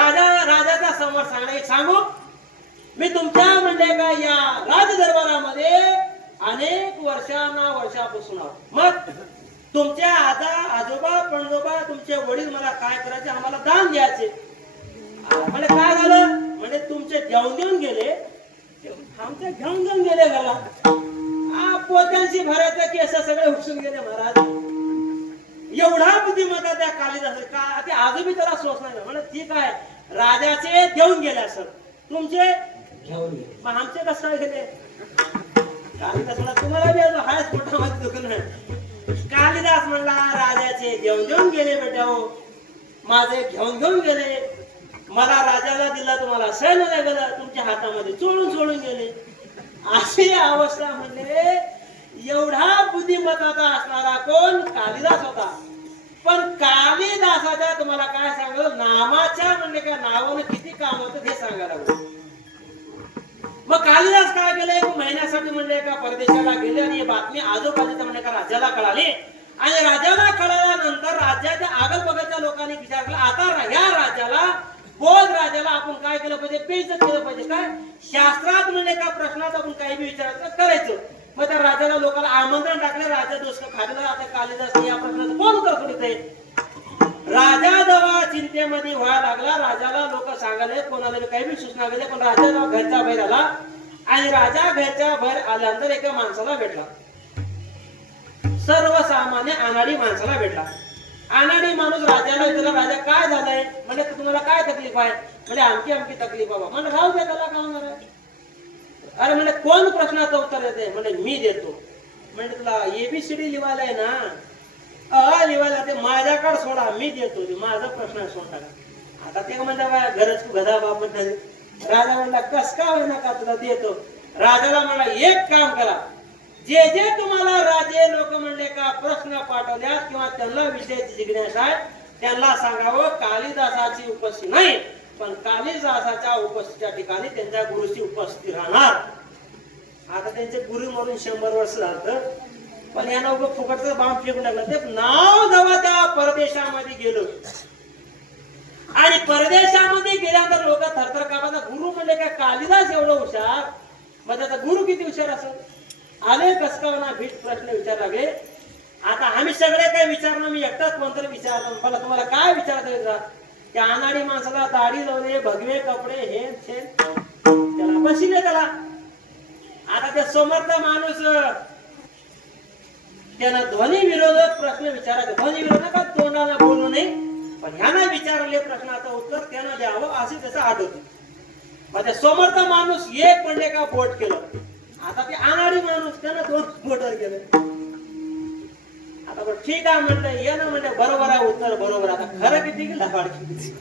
राजाच्या समोर सांगू मी तुमच्या म्हणजे का या राज दरबारामध्ये अनेक वर्षापासून आहो. मग तुमच्या आजोबा पणजोबा तुमचे वडील मला काय करायचे, आम्हाला दान द्यायचे. म्हणजे काय झालं म्हणजे तुमचे घेऊन गेले, आमच्या घेऊन गेले घरला. पोत्यांशी भरायचे केस सगळे उपसून गेले महाराज. एवढा बुद्धिमत्ता त्या कालिदास का ते आजही त्याला सोच नाही. म्हणजे ठीक आहे राजाचे देऊन गेले असं, तुमचे घेऊन गेले, मग आमचे कसं काय गेले? कालिदास म्हणला तुम्हाला बी हायच पोटामध्ये दुखून आहे. कालिदास म्हणला राजाचे घेऊन गेले बेटा हो, माझे घेऊन गेले. मला राजाला दिला तुम्हाला सहन नाही गेलं, तुमच्या हातामध्ये चोळून गेले. अशी अवस्था म्हणजे एवढा बुद्धिमत्ताचा असणारा कोण? कालिदास होता. पण कालिदासाच्या तुम्हाला काय सांगलं नामाच्या म्हणजे का नावानं किती काम होतं हे सांगायला लागलं. मग कालिदास काय केलं, 1 महिन्यासाठी म्हणले का परदेशाला गेले आणि ही बातमी आजूबाजूच्या म्हणजे का राजाला कळाली. आणि राजाला कळाल्यानंतर राज्याच्या आगल बगलच्या लोकांनी विचारलं आता या राजाला बोध राजाला आपण काय केलं पाहिजे, बेइज्जत केलं पाहिजे. काय शास्त्रात म्हणजे का प्रश्नात आपण काही बी विचारायचं करायचं. मग त्या राजाला लोकांना आमंत्रण टाकले, राजा दोष खाल्ला. आता कालिदास या प्रश्नाचं कोण उत्तर सोडित आहे? राजा जेव्हा चिंतेमध्ये व्हायला लागला, राजाला लोक सांगाले कोणाला काही बी सूचना गेले. पण राजा जेव्हा घरच्या बाहेर आला आणि राजा घरच्या बाहेर आल्यानंतर एका माणसाला भेटला, सर्वसामान्य अनाडी माणसाला भेटला. अनाडी माणूस राजाला विचारला राजा काय झालंय, म्हणजे तुम्हाला काय तकलीफ आहे? म्हणजे आमची तकलीफ बाबा. म्हणजे राहू द्या त्याला काय होणार आहे. अरे म्हणजे कोण प्रश्नाचं उत्तर देते? म्हणजे मी देतो. म्हणजे तुला एबीसीडी लिवायला आहे ना, लिवायला ते माझ्याकडे सोडा, मी देतो, माझा प्रश्न सोड टाका. आता ते म्हणता काय गरज तू गधा बाबत. राजा म्हणला कस का होईना का तुला देतो. राजाला म्हणला एक काम करा, जे तुम्हाला राजे लोक म्हणले का प्रश्न पाठवल्यात किंवा त्यांना विषय जिज्ञासा आहे त्यांना सांगावं कालिदासाची उपस्थिती नाही, पण कालिदासाच्या उपस्थितीच्या ठिकाणी त्यांच्या गुरुची उपस्थिती राहणार. आता त्यांचे गुरु मरून 100 वर्ष झालं, पण यानं उभं फुकटचं बांब फेकून टाकलं. ते नाव जेव्हा त्या परदेशामध्ये गेलो आणि परदेशामध्ये गेल्यानंतर लोक थरथर कापायचा. गुरु म्हणले का कालिदास एवढं हुशार, मग त्याचा गुरु किती हुशार असं आले कस का ना भीट प्रश्न विचार लागले. आता आम्ही सगळे काय विचारणार, मी एकटाच कोणतरी विचारतो. मला तुम्हाला काय विचारता त्या अनाडी माणसाला दाढी लावले, भगवे कपडे, हे त्याला बसिले त्याला. आता त्या समर्थ माणूस त्यांना ध्वनी विरोधक प्रश्न विचारायचे. ध्वनी विरोधक तोंडाला बोलू नये, पण ह्यानं विचारले प्रश्नाचं उत्तर त्यानं द्यावं असे त्याचं आठवते. मग त्या समर्थ माणूस एक म्हणले का बोट केलं. आता ते अनाडी माणूस त्यानं 2 बोटर केले. आता बरं ठीक आहे म्हणलं, ये ना म्हणलं बरोबर आहे, उत्तर बरोबर. आता खरं किती की लबाड किती.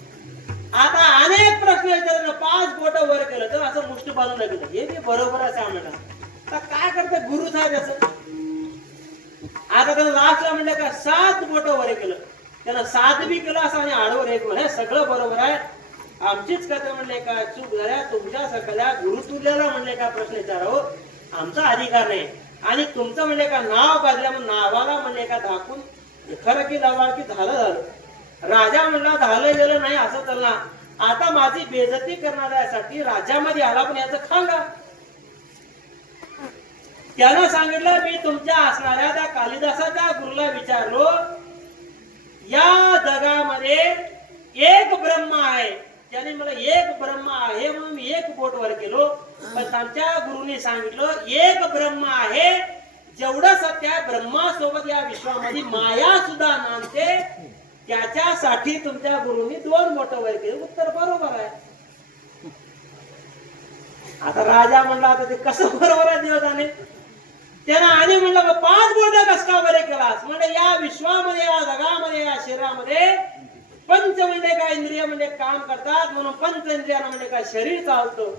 आता अनेक प्रश्न विचारले, 5 बोट वर केलं तर असं मुष्टी बांधून लागलं, हे बी बरोबर आहे म्हणलं. आता काय करतं गुरु साहेब असं. आता त्यानं लास्टला म्हणलं का 7 बोट वर केलं, त्यानं 7 बी केलं असं आणि आडवर 1 म्हणलं सगळं बरोबर आहे. आमचीच कथा म्हणले का चूक झाल्या, तुमच्या सगळ्या गुरु तुल्याला म्हणले का प्रश्न विचारावं आमचा अधिकार नाही. आणि तुमचं म्हणले का नाव बाजल्या म्हणून नावाला म्हणले का दाखवून खरं की लावा की झालं. राजा म्हणला झालं गेलं नाही असं चालणार. आता माझी बेइज्जती करणाऱ्यासाठी राज्यामध्ये आला, पण याचं खांगा. त्यानं सांगितलं मी तुमच्या असणाऱ्या त्या कालिदासाच्या गुरुला विचारलो, या जगामध्ये एक ब्रह्म आहे. त्याने मला एक ब्रह्म आहे म्हणून मी 1 बोट वर केलो. पण आमच्या गुरुनी सांगितलं एक ब्रह्म आहे, जेवढं सत्य आहे ब्रह्मासोबत या विश्वामध्ये माया सुद्धा नांदते, त्याच्यासाठी तुमच्या गुरुनी 2 बोट वर केले. उत्तर बरोबर आहे. आता राजा म्हणला आता ते कसं बरोबर आहे देवताने. त्यानं आणि म्हणलं 5 बोट कस का बरे केलास. म्हणजे या विश्वामध्ये या जगामध्ये या शरीरामध्ये पंच म्हणजे काय इंद्रिय म्हणजे काम करतात, म्हणून पंच इंद्रियांना म्हणजे काय शरीर चालतं.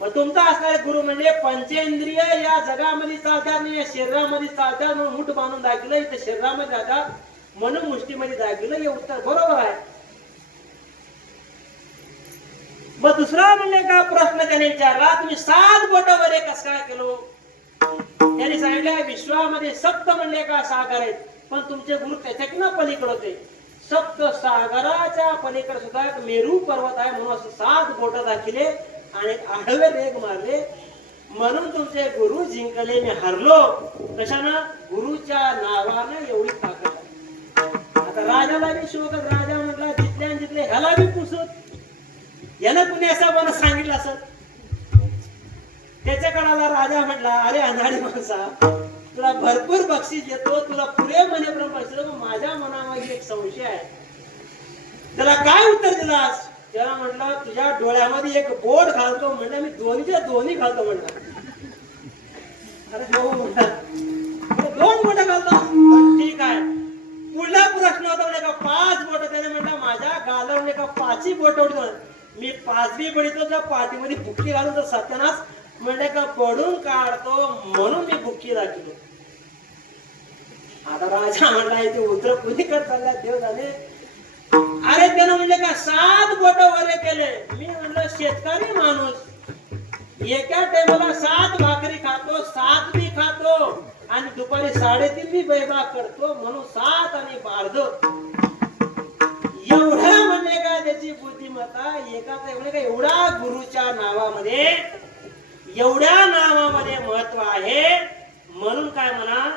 मग तुमचा असणारे गुरु म्हणजे पंचेंद्रिय या जगामध्ये चालतात नाही, या शरीरामध्ये चालतात म्हणून मुठ बांधून दाखवलं, इथे शरीरामध्ये जातात म्हणून मुष्टीमध्ये दाखवलं. हे उत्तर बरोबर आहे. मग दुसरा म्हणले का प्रश्न त्याने विचारला, तुम्ही 7 बोट वरे कस काय केलो? त्यांनी सांगितलं विश्वामध्ये सप्त म्हणले का सागर आहेत, पण तुमचे गुरु त्याच्याकडनं पलीकडे होते. सप्त सागराच्या पलीकडे सुद्धा एक मेरू पर्वत आहे म्हणून असं 7 बोट दाखिले आणि आडवे रेग मारले म्हणून तुमचे गुरु जिंकले, मी हरलो. कशानं? गुरुच्या नावानं एवढी ताकद आहे. आता राजाला बी शोधत, राजा म्हटला जितल्या जितले ह्याला बी पुसत, यानं कुणी असं मला सांगितलं असं. त्याच्या काळाला राजा म्हटला, अरे अनाडी माणसा, तुला भरपूर बक्षीस देतो, तुला पुरे मनेप्रमाणे बक्षीस देतो, माझ्या मनामध्ये एक संशय आहे. त्याला काय उत्तर दिलास? त्याला म्हटलं तुझ्या डोळ्यामध्ये एक बोट घालतो. म्हणलं मी दोन्हीच्या दोन्ही घालतो. म्हणलं अरे हो म्हणला, 2 बोट घालतो. ठीक आहे. पुढला प्रश्न होता म्हणजे का 5 बोट. त्याने म्हटलं माझ्या गाला म्हणजे का 5ही बोट उडतो. मी 5वी पडितो तर पाठीमध्ये बुक्की घालून तर सत्यानाश म्हणजे का पडून काढतो म्हणून मी बुक्की दाखवलो. आता राजा म्हणला ते उत्तर कुणी करत चालला देव झाले. अरे त्यानं म्हणले का 7 बोट वरे केले. मी म्हणलं शेतकरी माणूस एका टायमाला 7 भाकरी खातो, 7 बी खातो आणि दुपारी 3:30 बी बैबा करतो म्हणून 7 आणि 12 एवढा म्हणले का त्याची बुद्धिमत्ता. एकाच म्हणजे का एवढा गुरुच्या नावामध्ये, एवढ्या नावामध्ये महत्व आहे म्हणून काय म्हणा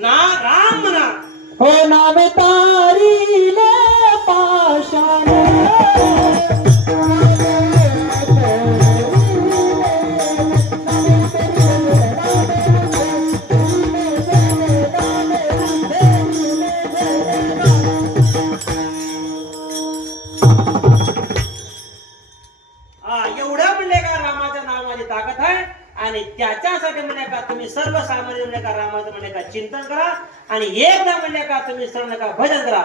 ना राम म्हणा. हो नामे तारीले पाषाण एवढं म्हणले का रामाच्या नावाची ताकद आहे. आणि त्याच्यासाठी म्हणले का तुम्ही सर्वसामान्य म्हणले का रामाचं म्हणले का चिंतन करा आणि एकदा म्हणले का तुम्ही सर्व का भजन करा.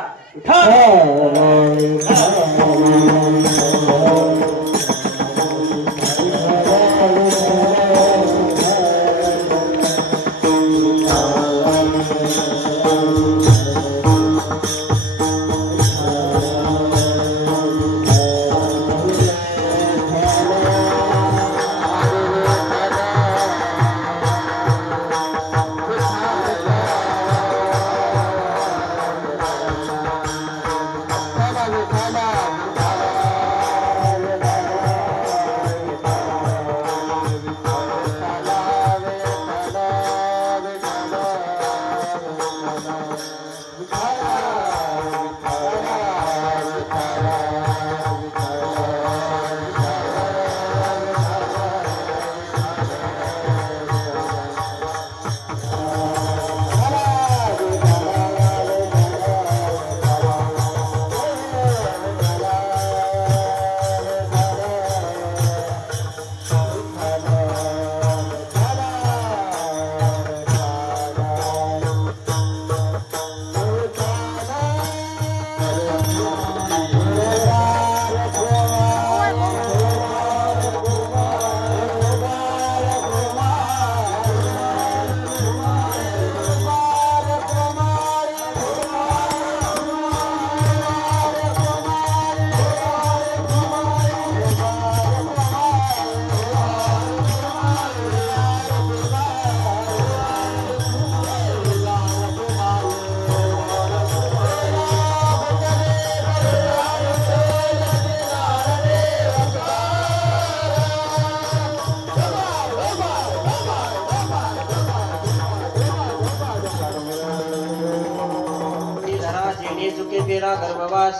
पेरा गर्भवास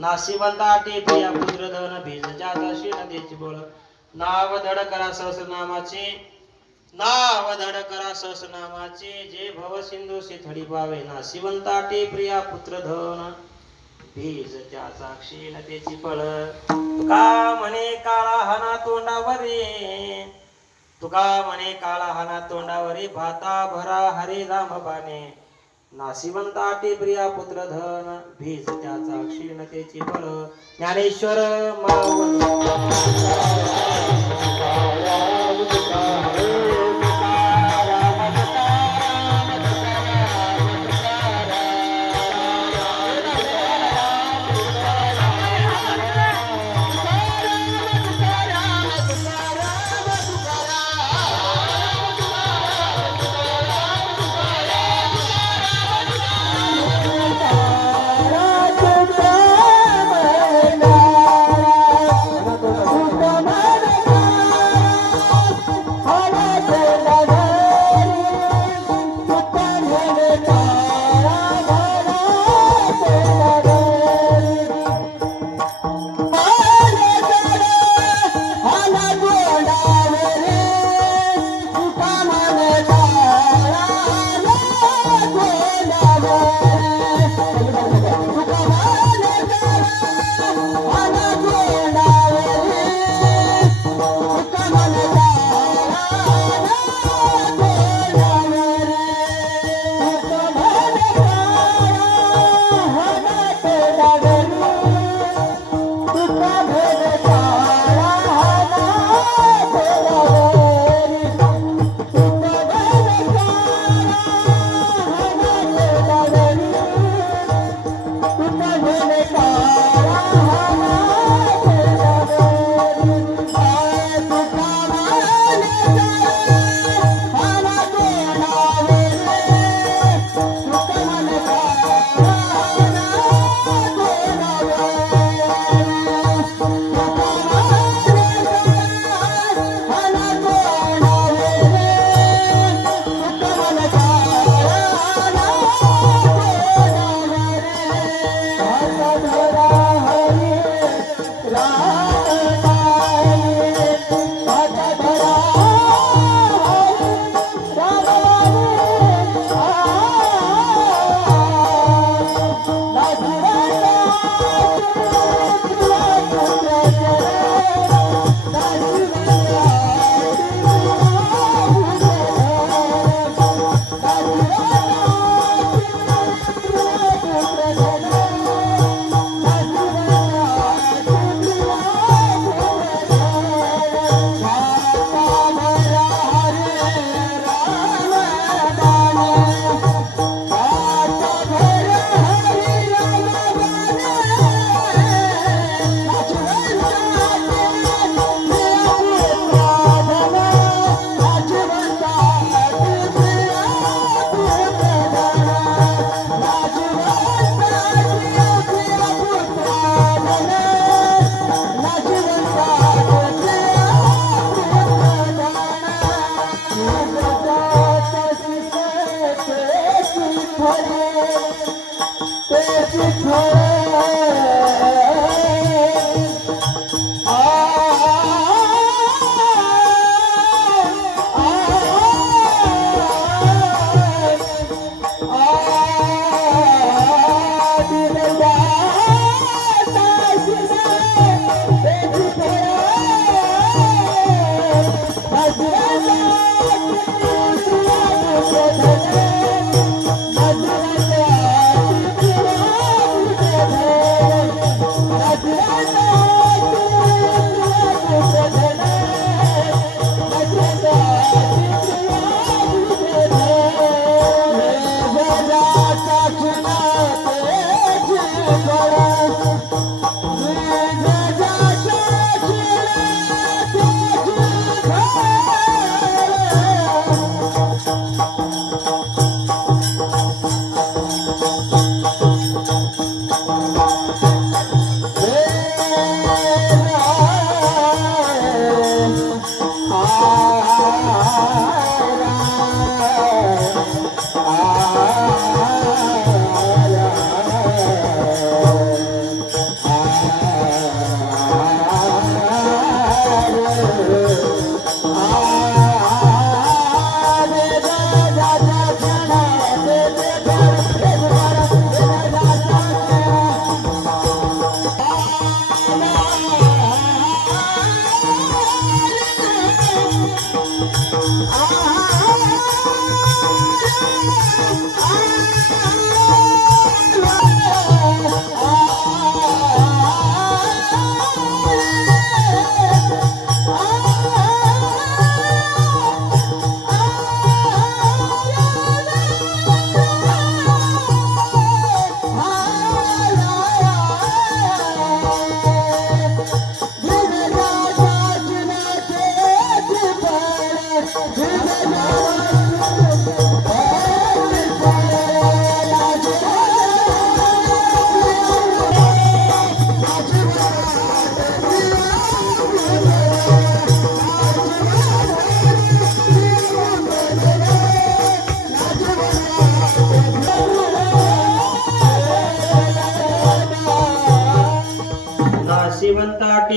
नाशिवंता टेपिया पुत्र धन भेज जाता श्री नदीची बोल. नाव धड करा सहस्रनामाचे, नाव धड करा सहस्रनामाचे, जे भव सिंधू थडी पावे. नाशिवंता टेपिया पुत्र धन भेज जाता श्री नदीची फळ. तुका म्हणे काळा हाना तोंडावरे, तुका म्हणे काळा हाना तोंडावरे, भाता भरा हरे राम बाणे. नाशिवंता टेप्रिया पुत्र धन भेज त्याचा क्षीणतेची फळ. ज्ञानेश्वर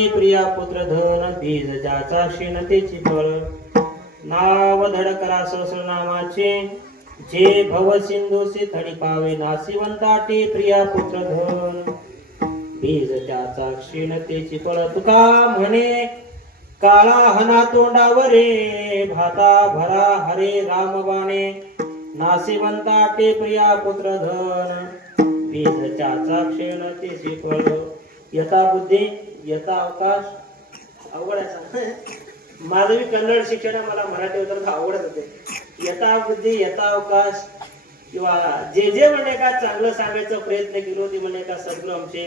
ते प्रिया पुत्र धन बीज ज्याचा क्षीणतेची फळ नाव धड करा सहस्रनामाचे जे भव सिंधूसी थडी पावे नासिवंताटी प्रिया पुत्र धन बीज त्याचा क्षीणतेची फळ तुका म्हणे काळा हना तोंडावरे भाता भरा हरे रामबाणे नासिवंता ते प्रिया पुत्र धन बीज त्याचा क्षीणतेची फळ यथा बुद्धी यथा अवकाश अवघड आहे माझं मी कन्नड शिक्षण आहे, मला मराठी होतं आवडत होते यथा बुद्धी यथा अवकाश किंवा जे म्हणणे का चांगलं सांगायचा प्रयत्न केलो ते म्हणणे का सद्गुरू आमचे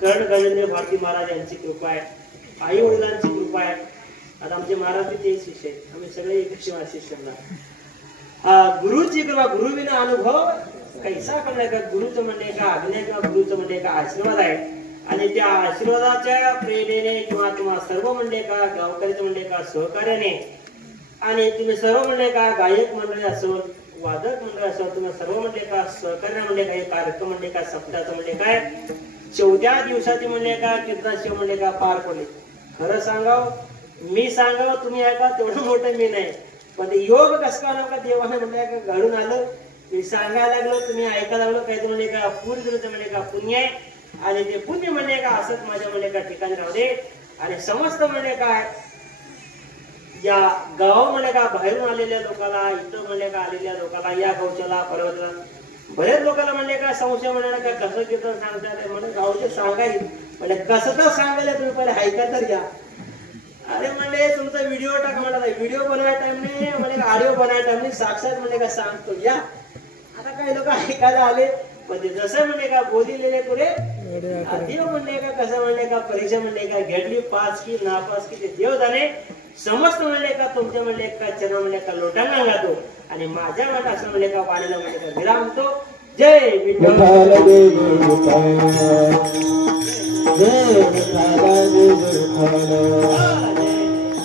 कर्ण गजेंद्र भारती महाराज यांची कृपा आहे, आई वडिलांची कृपा आहे. आता आमचे महाराज ते शिष्य आहेत, आम्ही सगळे एक शिष्य गुरुची कृपा गुरुविना अनुभव कैसा करणार का गुरुचं म्हणणे का आज्ञा किंवा गुरुचं म्हणणे का आशीर्वाद आहे आणि त्या आशीर्वादाच्या प्रेरणेने किंवा तुम्हा सर्व म्हणणे का गावकरीचं म्हणणे का सहकार्याने आणि तुम्ही सर्व म्हणणे का गायक मंडळी असो वादक मंडळ असो तुम्ही सर्व म्हणणे का सहकार्य म्हणणे का हे कार्यक्रम म्हणणे का सप्ताहाचं म्हणणे काय 14 दिवसाची म्हणणे का कीर्तनशिव म्हणणे का पार पडले. खरं सांगाव मी सांगाव तुम्ही ऐका तेवढं मोठं मी नाही पण ते योग कसं का नका देवाने म्हणणे का घडून आलं मी सांगायला लागलो तुम्ही ऐकायला लागलो काही म्हणणे का पूर्ण म्हणणे का पुण्य आहे आणि ते पुण्य म्हणणे का असंच माझ्या म्हणणे का ठिकाणी राहू दे आणि समस्त म्हणणे काय या गावामध्ये का बाहेरून आलेल्या लोकांना इथं म्हणले का आलेल्या लोकांना या गावच्याला पर्वतला बरेच लोकांना म्हणले का संशय म्हणाला का कसं कीर्तन सांगतात म्हणून गावचे सांगायचे म्हणजे कसं तर सांगायला तुम्ही पहिले ऐका तर घ्या. अरे म्हणजे तुमचा व्हिडिओ टाका म्हणा व्हिडिओ बनवायला टाइम नाही म्हणजे ऑडिओ बनवायला टाइम नाही साक्षात म्हणजे का सांगतो या. आता काही लोक ऐकायला आले पण ते जसं म्हणले का बोलिलेले पुढे देव म्हणले का कसं म्हणले का परीक्षा म्हणले का घेतली पास की नापास की ते देव जाणे समस्त म्हणले का तुमच्या म्हणले का चरण म्हणले का लोटांना घालतो आणि माझ्या वाट असं म्हणले का पाण्याला म्हणले का विरामतो. जय विठ्ठल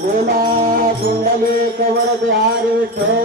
बोला कुंडली कवर बिहारी विठ्ठल